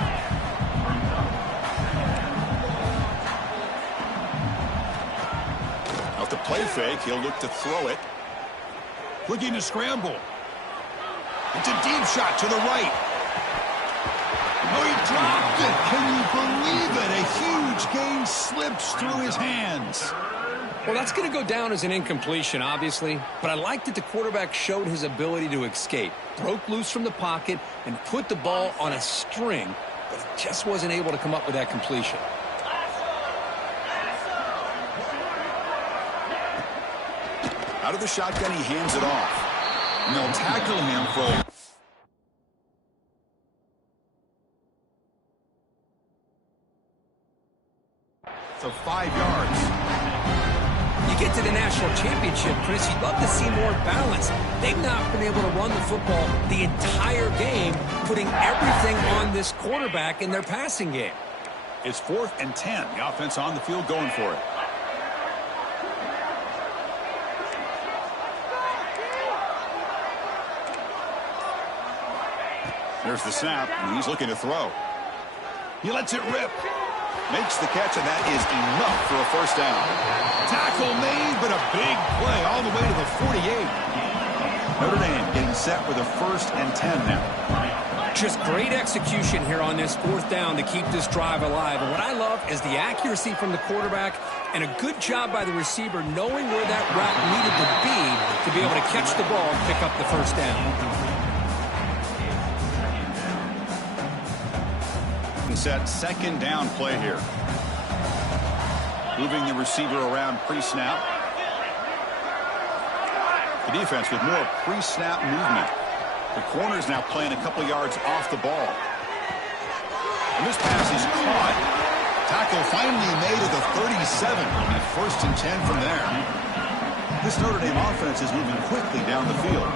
The play fake, he'll look to throw it. Looking to scramble. It's a deep shot to the right. Oh, he dropped it. Can you believe it? A huge gain slips through his hands. Well, that's going to go down as an incompletion, obviously. But I like that the quarterback showed his ability to escape. Broke loose from the pocket and put the ball on a string. But he just wasn't able to come up with that completion. Out of the shotgun, he hands it off. And they'll tackle him for... So 5 yards. You get to the national championship, Chris, you'd love to see more balance. They've not been able to run the football the entire game, putting everything on this quarterback in their passing game. It's 4th and 10. The offense on the field going for it. There's the snap, and he's looking to throw. He lets it rip. Makes the catch, and that is enough for a first down. Tackle made, but a big play all the way to the 48. Notre Dame getting set with a 1st and 10 now. Just great execution here on this 4th down to keep this drive alive. And what I love is the accuracy from the quarterback and a good job by the receiver knowing where that route needed to be able to catch the ball and pick up the first down. Set 2nd down play here. Moving the receiver around pre-snap. The defense with more pre-snap movement. The corner's now playing a couple yards off the ball. And this pass is caught. Tackle finally made at the 37. And 1st and 10 from there. This Notre Dame offense is moving quickly down the field.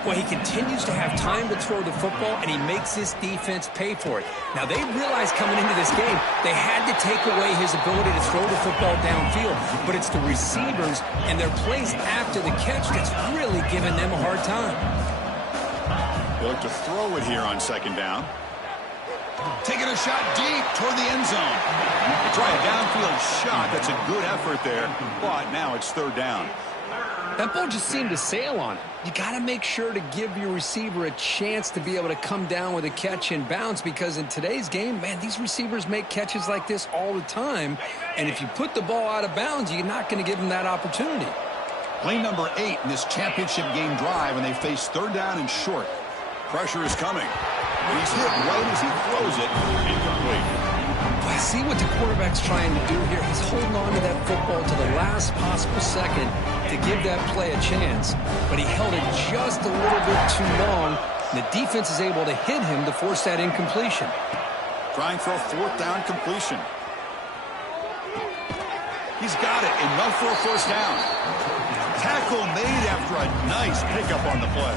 Well, he continues to have time to throw the football, and he makes this defense pay for it. Now, they realized coming into this game they had to take away his ability to throw the football downfield, but it's the receivers and their plays after the catch that's really giving them a hard time. They look to throw it here on 2nd down. Taking a shot deep toward the end zone. They try a downfield shot. That's a good effort there, but now it's 3rd down. That ball just seemed to sail on it. You got to make sure to give your receiver a chance to be able to come down with a catch and bounce, because in today's game, man, these receivers make catches like this all the time. And if you put the ball out of bounds, you're not going to give them that opportunity. Play number 8 in this championship game drive, and they face 3rd down and short. Pressure is coming. He's hit right as he throws it. Incomplete. I see what the quarterback's trying to do here. He's holding on to that football to the last possible second to give that play a chance. But he held it just a little bit too long. And the defense is able to hit him to force that incompletion. Trying for a 4th down completion. He's got it. Enough for a 1st down. Tackle made after a nice pickup on the play.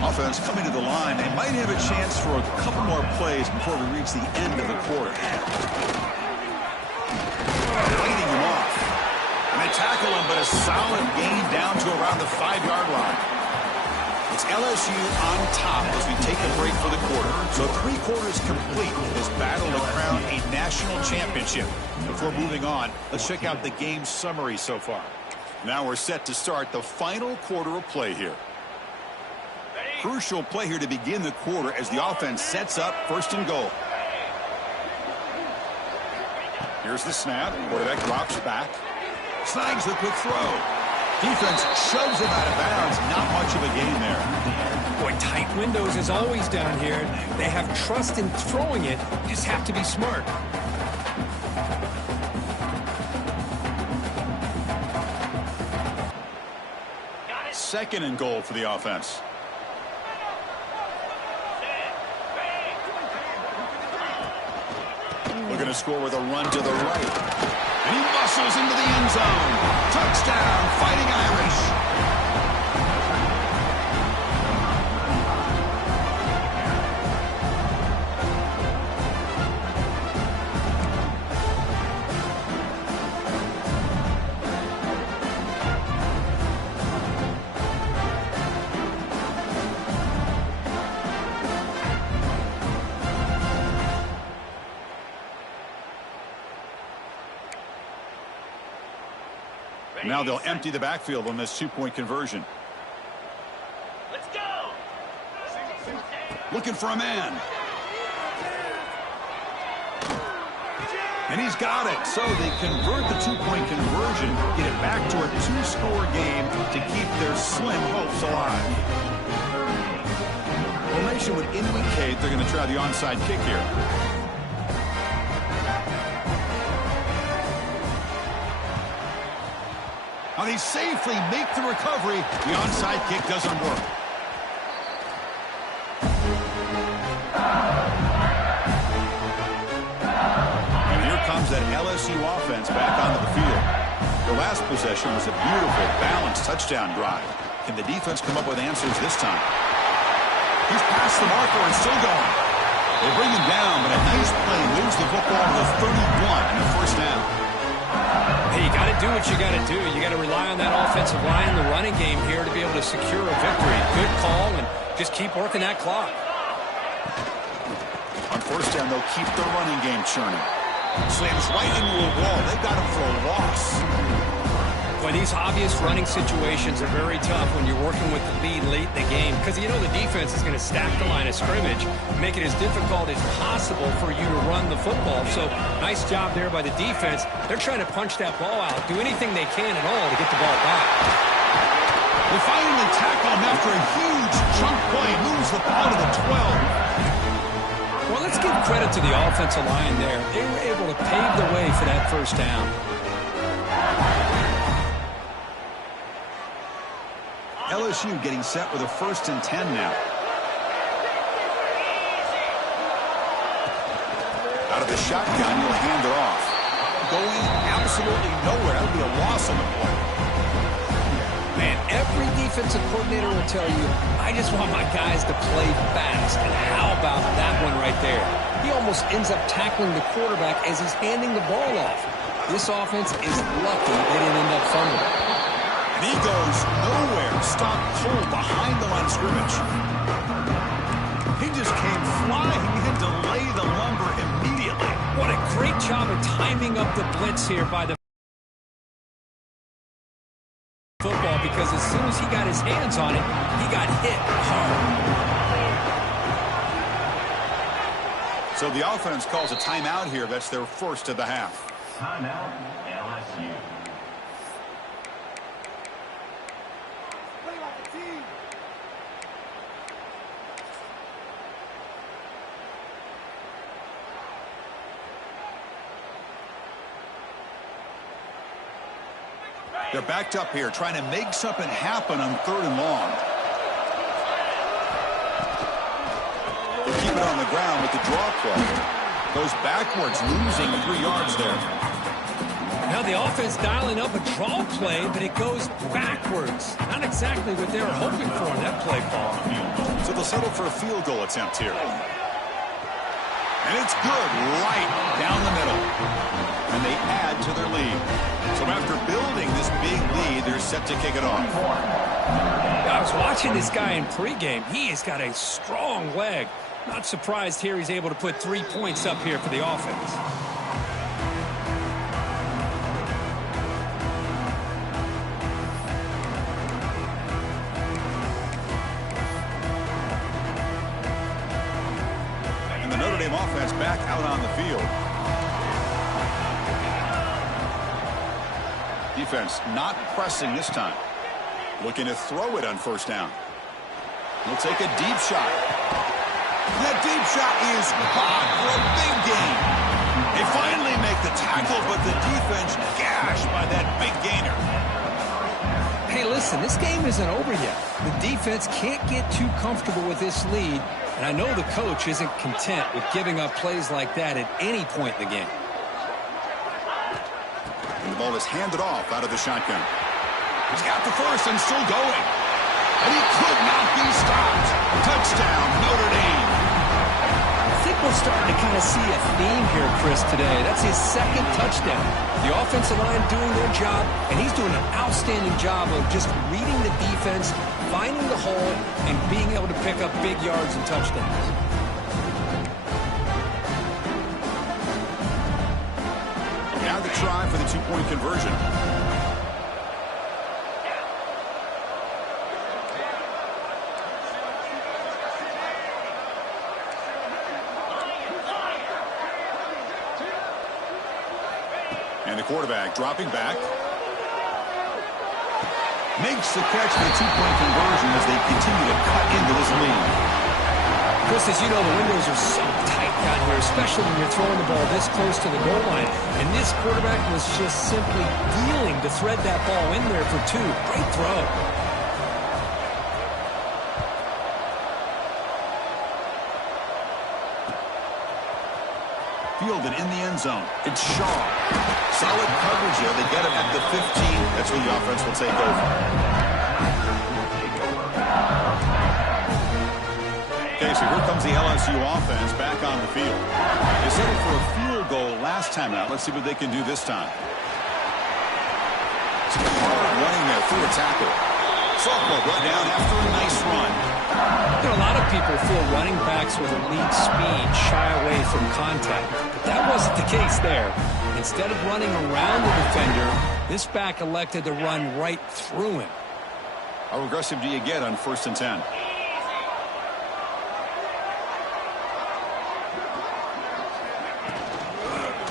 Offense coming to the line. They might have a chance for a couple more plays before we reach the end of the quarter. Leading him off. And they tackle him, but a solid gain down to around the 5-yard line. It's LSU on top as we take a break for the quarter. So 3 quarters complete in this battle to crown a national championship. Before moving on, let's check out the game summary so far. Now we're set to start the final quarter of play here. Crucial play here to begin the quarter as the offense sets up 1st and goal. Here's the snap. Quarterback drops back. Snags the quick throw. Defense shoves him out of bounds. Not much of a gain there. Boy, tight windows as always down here. They have trust in throwing it. You just have to be smart. Second and goal for the offense. Looking to score with a run to the right. And he muscles into the end zone. Touchdown, Fighting Irish. Now they'll empty the backfield on this 2-point conversion. Let's go. Looking for a man. And he's got it. So they convert the 2-point conversion, get it back to a 2-score game to keep their slim hopes alive. Formation would indicate they're going to try the onside kick here. Now they safely make the recovery. The onside kick doesn't work. And here comes that LSU offense back onto the field. Their last possession was a beautiful, balanced touchdown drive. Can the defense come up with answers this time? He's past the marker and still going. They bring him down, but a nice play moves the football to the 31 and a 1st down. Hey, you got to do what you got to do. You got to rely on that offensive line in the running game here to be able to secure a victory. Good call, and just keep working that clock. On 1st down, they'll keep the running game churning. Slams right into a wall. They got him for a loss. Boy, these obvious running situations are very tough when you're working with the lead late in the game because you know the defense is going to stack the line of scrimmage, make it as difficult as possible for you to run the football. So nice job there by the defense. They're trying to punch that ball out, do anything they can at all to get the ball back. They finally tackle him after a huge chunk play. Moves the ball to the 12. Well, let's give credit to the offensive line there. They were able to pave the way for that first down. LSU getting set with a 1st and 10 now. Out of the shotgun, he'll hand it off. Going absolutely nowhere. That would be a loss on the play. Man, every defensive coordinator will tell you, I just want my guys to play fast. And how about that one right there? He almost ends up tackling the quarterback as he's handing the ball off. This offense is lucky they didn't end up fumbling. And he goes nowhere. Stop cold behind the line of scrimmage. He just came flying in to lay the lumber immediately. What a great job of timing up the blitz here by the football, because as soon as he got his hands on it, he got hit hard. So the offense calls a timeout here. That's their first of the half. Timeout, LSU. They're backed up here, trying to make something happen on 3rd and long. They keep it on the ground with the draw play. Goes backwards, losing 3 yards there. Now the offense dialing up a draw play, but it goes backwards. Not exactly what they were hoping for in that play call. So they'll settle for a field goal attempt here. And it's good, right down the middle. And they add to their lead. So after building this big lead, they're set to kick it off. I was watching this guy in pregame. He has got a strong leg. Not surprised here he's able to put 3 points up here for the offense. And the Notre Dame offense back out on the field. Defense not pressing this time. Looking to throw it on 1st down. He'll take a deep shot. That deep shot is caught for a big gain. They finally make the tackle, but the defense gashed by that big gainer. Hey, listen, this game isn't over yet. The defense can't get too comfortable with this lead, and I know the coach isn't content with giving up plays like that at any point in the game. And the ball is handed off out of the shotgun. He's got the first and still going. And he could not be stopped. Touchdown, Notre Dame. I think we're starting to kind of see a theme here, Chris, today. That's his 2nd touchdown. The offensive line doing their job, and he's doing an outstanding job of just reading the defense, finding the hole, and being able to pick up big yards and touchdowns. Now the try for the 2-point conversion. And the quarterback dropping back. Makes the catch for the 2-point conversion as they continue to cut into this lead. Chris, as you know, the windows are so tight down here, especially when you're throwing the ball this close to the goal line. And this quarterback was just simply dealing to thread that ball in there for 2. Great throw. Fielded in the end zone. It's Shaw. Solid coverage here. They get it at the 15. That's where the offense will take over. Okay, so here comes the LSU offense back on the field. They settled for a field goal last time out. Let's see what they can do this time. Some hard running there through a tackle. Sophomore brought down after a nice run. You know, a lot of people feel running backs with elite speed shy away from contact. That wasn't the case there. Instead of running around the defender, this back elected to run right through him. How aggressive do you get on 1st and 10?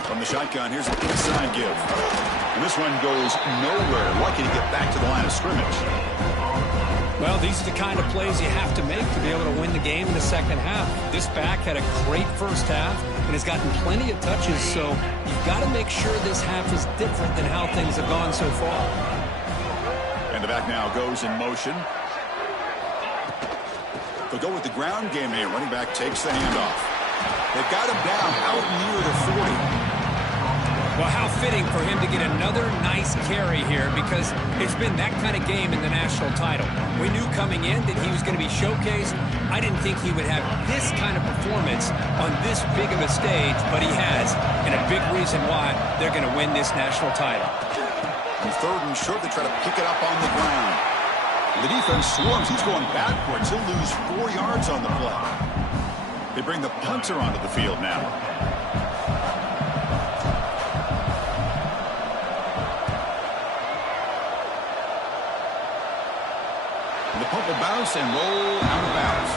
From the shotgun, here's an inside give. And this one goes nowhere. Lucky to get back to the line of scrimmage. Well, these are the kind of plays you have to make to be able to win the game in the second half. This back had a great first half and has gotten plenty of touches, so you've got to make sure this half is different than how things have gone so far. And the back now goes in motion. They'll go with the ground game here. Running back takes the handoff. They've got him down out near the 40. Well, how fitting for him to get another nice carry here, because it's been that kind of game in the national title. We knew coming in that he was going to be showcased. I didn't think he would have this kind of performance on this big of a stage, but he has, and a big reason why they're going to win this national title. On 3rd and short, they try to pick it up on the ground. The defense swarms. He's going backwards. He'll lose 4 yards on the play. They bring the punter onto the field now. The pump will bounce and roll out of bounds.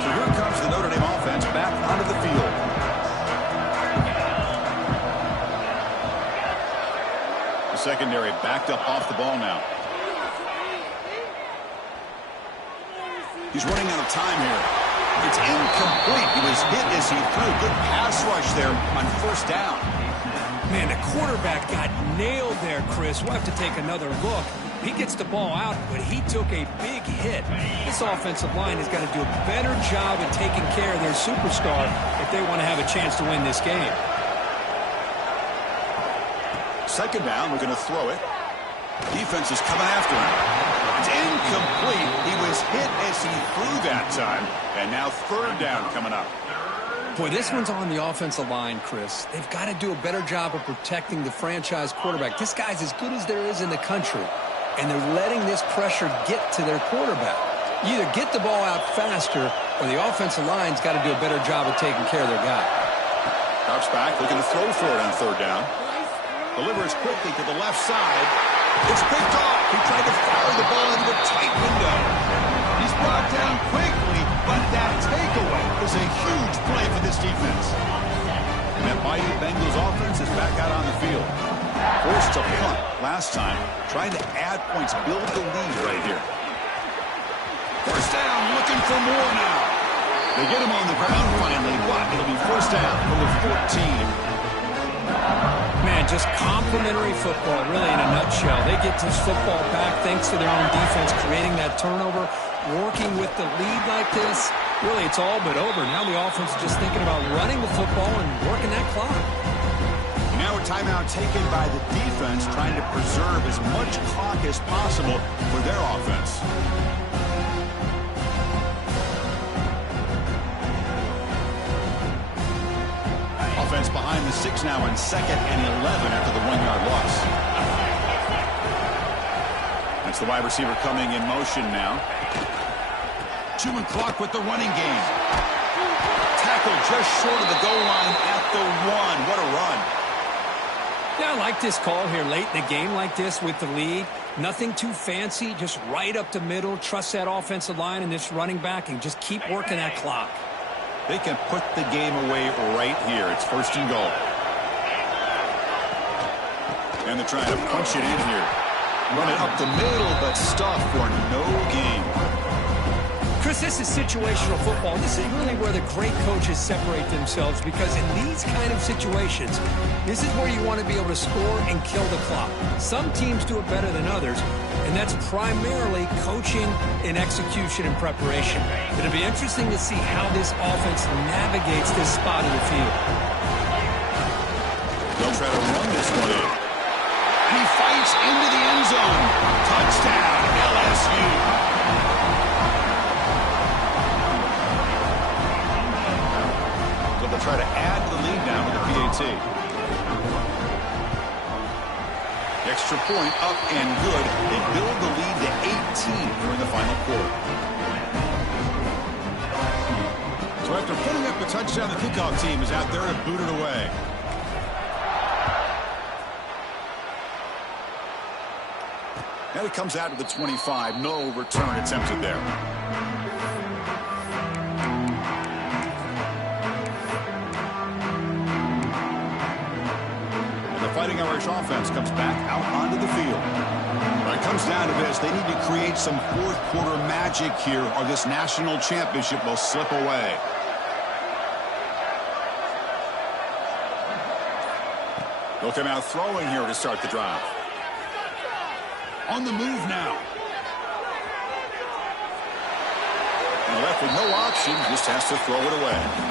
So here comes the Notre Dame offense back onto the field. The secondary backed up off the ball now. He's running out of time here. It's incomplete. He was hit as he threw. Good pass rush there on 1st down. Man, the quarterback got nailed there, Chris. We'll have to take another look. He gets the ball out, but he took a big hit. This offensive line has got to do a better job of taking care of their superstar if they want to have a chance to win this game. 2nd down, we're going to throw it. Defense is coming after him. It's incomplete. He was hit as he threw that time. And now 3rd down coming up. Boy, this one's on the offensive line, Chris. They've got to do a better job of protecting the franchise quarterback. This guy's as good as there is in the country, and they're letting this pressure get to their quarterback. You either get the ball out faster, or the offensive line's got to do a better job of taking care of their guy. Drops back, looking to throw for it on 3rd down. Delivers quickly to the left side. It's picked off. He tried to fire the ball into a tight window. He's brought down quickly, but that takeaway is a huge play for this defense. And that mighty Bengals offense is back out on the field. Forced to punt last time, trying to add points, build the lead right here. 1st down, looking for more now. They get him on the ground finally, but it'll be 1st down from the 14. Man, just complimentary football, really, in a nutshell. They get this football back thanks to their own defense, creating that turnover, working with the lead like this. Really, it's all but over. Now the offense is just thinking about running the football and working that clock. Now a timeout taken by the defense, trying to preserve as much clock as possible for their offense. Offense behind the 6 now on 2nd and 11 after the 1-yard loss. That's the wide receiver coming in motion now. Chewing clock with the running game. Tackle just short of the goal line at the 1. What a run. Yeah, I like this call here late in the game like this with the lead. Nothing too fancy, just right up the middle. Trust that offensive line and this running back and just keep working that clock. They can put the game away right here. It's 1st and goal. And they're trying to punch it in here. Run it up the middle, but stuff for no gain. Chris, this is situational football. This is really where the great coaches separate themselves, because in these kind of situations, this is where you want to be able to score and kill the clock. Some teams do it better than others, and that's primarily coaching and execution and preparation. It'll be interesting to see how this offense navigates this spot of the field. They'll try to run this one in. And he fights into the end zone. Touchdown, LSU. They'll try to add to the lead now with the PAT. Extra point up and good. They build the lead to 18 during the final quarter. So after putting up a touchdown, the kickoff team is out there to boot it away. And it comes out to the 25. No return attempted there. Fighting Irish offense comes back out onto the field. When it comes down to this, they need to create some fourth quarter magic here or this national championship will slip away. They'll come out throwing here to start the drive. On the move now. And left with no option, just has to throw it away.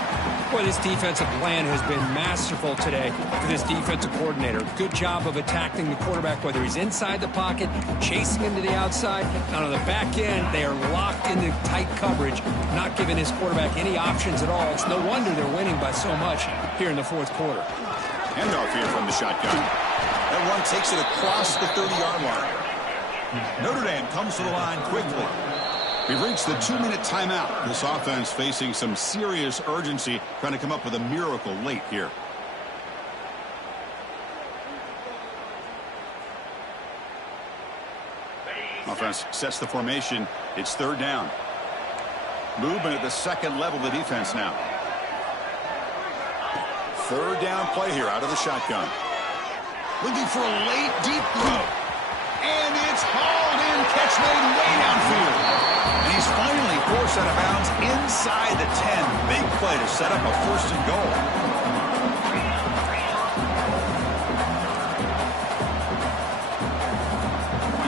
Boy, this defensive plan has been masterful today for this defensive coordinator. Good job of attacking the quarterback, whether he's inside the pocket, chasing him to the outside. And on the back end, they are locked into tight coverage, not giving his quarterback any options at all. It's no wonder they're winning by so much here in the fourth quarter. Handoff here from the shotgun. That one takes it across the 30-yard line. Notre Dame comes to the line quickly. We've reached the 2-minute timeout. This offense facing some serious urgency, trying to come up with a miracle late here. Offense sets the formation. It's third down. Movement at the second level of the defense now. Third down play here out of the shotgun. Looking for a late deep throw. And it's hauled in. Catch made way downfield. And he's finally forced out of bounds inside the 10. Big play to set up a first and goal.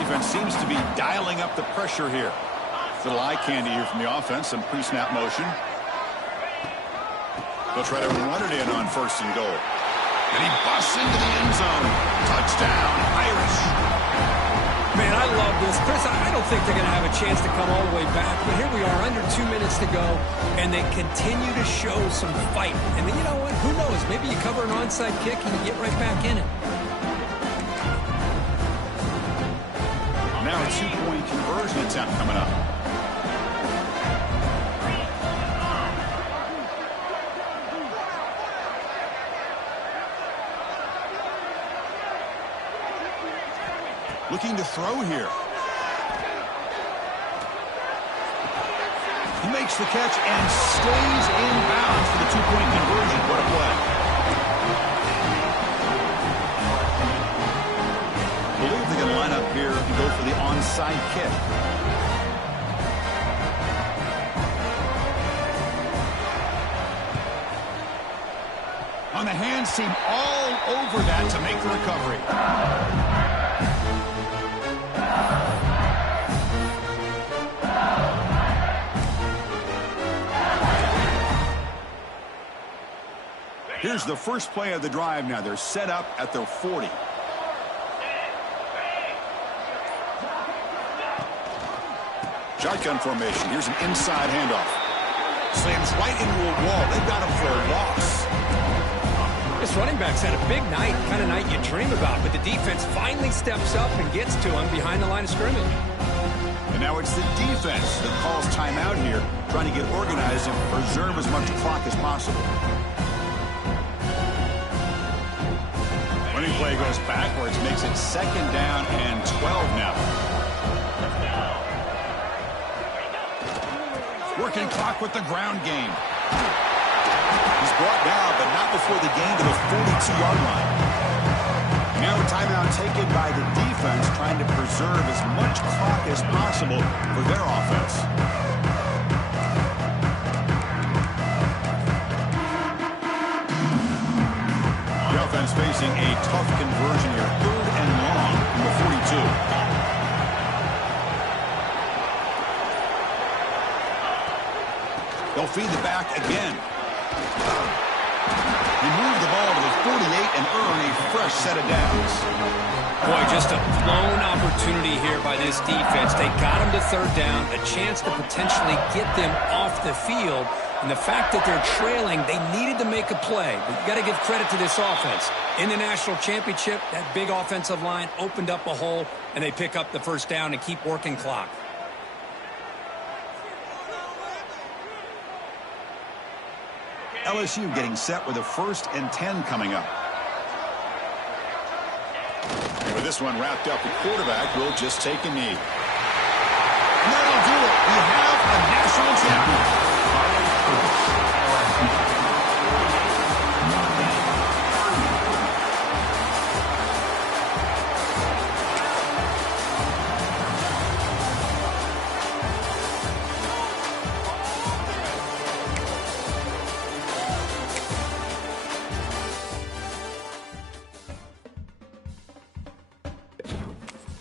Defense seems to be dialing up the pressure here. Little eye candy here from the offense. Some pre-snap motion. They'll try to run it in on first and goal. And he busts into the end zone. Touchdown, Irish. Man, I love this. Chris, I don't think they're going to have a chance to come all the way back. But here we are, under 2 minutes to go, and they continue to show some fight. And then, you know what? Who knows? Maybe you cover an onside kick and you get right back in it. Now a two-point conversion attempt coming up. Looking to throw here. He makes the catch and stays in bounds for the two-point conversion. What a play. I believe they're going to line up here and go for the onside kick. On the hands team all over that to make the recovery. Here's the first play of the drive now. They're set up at their 40. Shotgun formation. Here's an inside handoff. Slams right into a wall. They've got him for a loss. This running back's had a big night, kind of night you dream about, but the defense finally steps up and gets to him behind the line of scrimmage. And now it's the defense that calls timeout here, trying to get organized and preserve as much clock as possible. Running play goes backwards, makes it second down and 12 now. Working clock with the ground game. He's brought down, but not before the gain to the 42-yard line. Now a timeout taken by the defense, trying to preserve as much clock as possible for their offense. The offense facing a tough conversion here. Third and long from the 42. They'll feed the back again. They move the ball to the 48 and earn a fresh set of downs. Boy, just a blown opportunity here by this defense. They got him to third down, a chance to potentially get them off the field. And the fact that they're trailing, they needed to make a play. But you got to give credit to this offense. In the national championship, that big offensive line opened up a hole, and they pick up the first down and keep working clock. LSU getting set with a 1st and 10 coming up. And with this one wrapped up, the quarterback will just take a knee. And that'll do it. We have a national champion.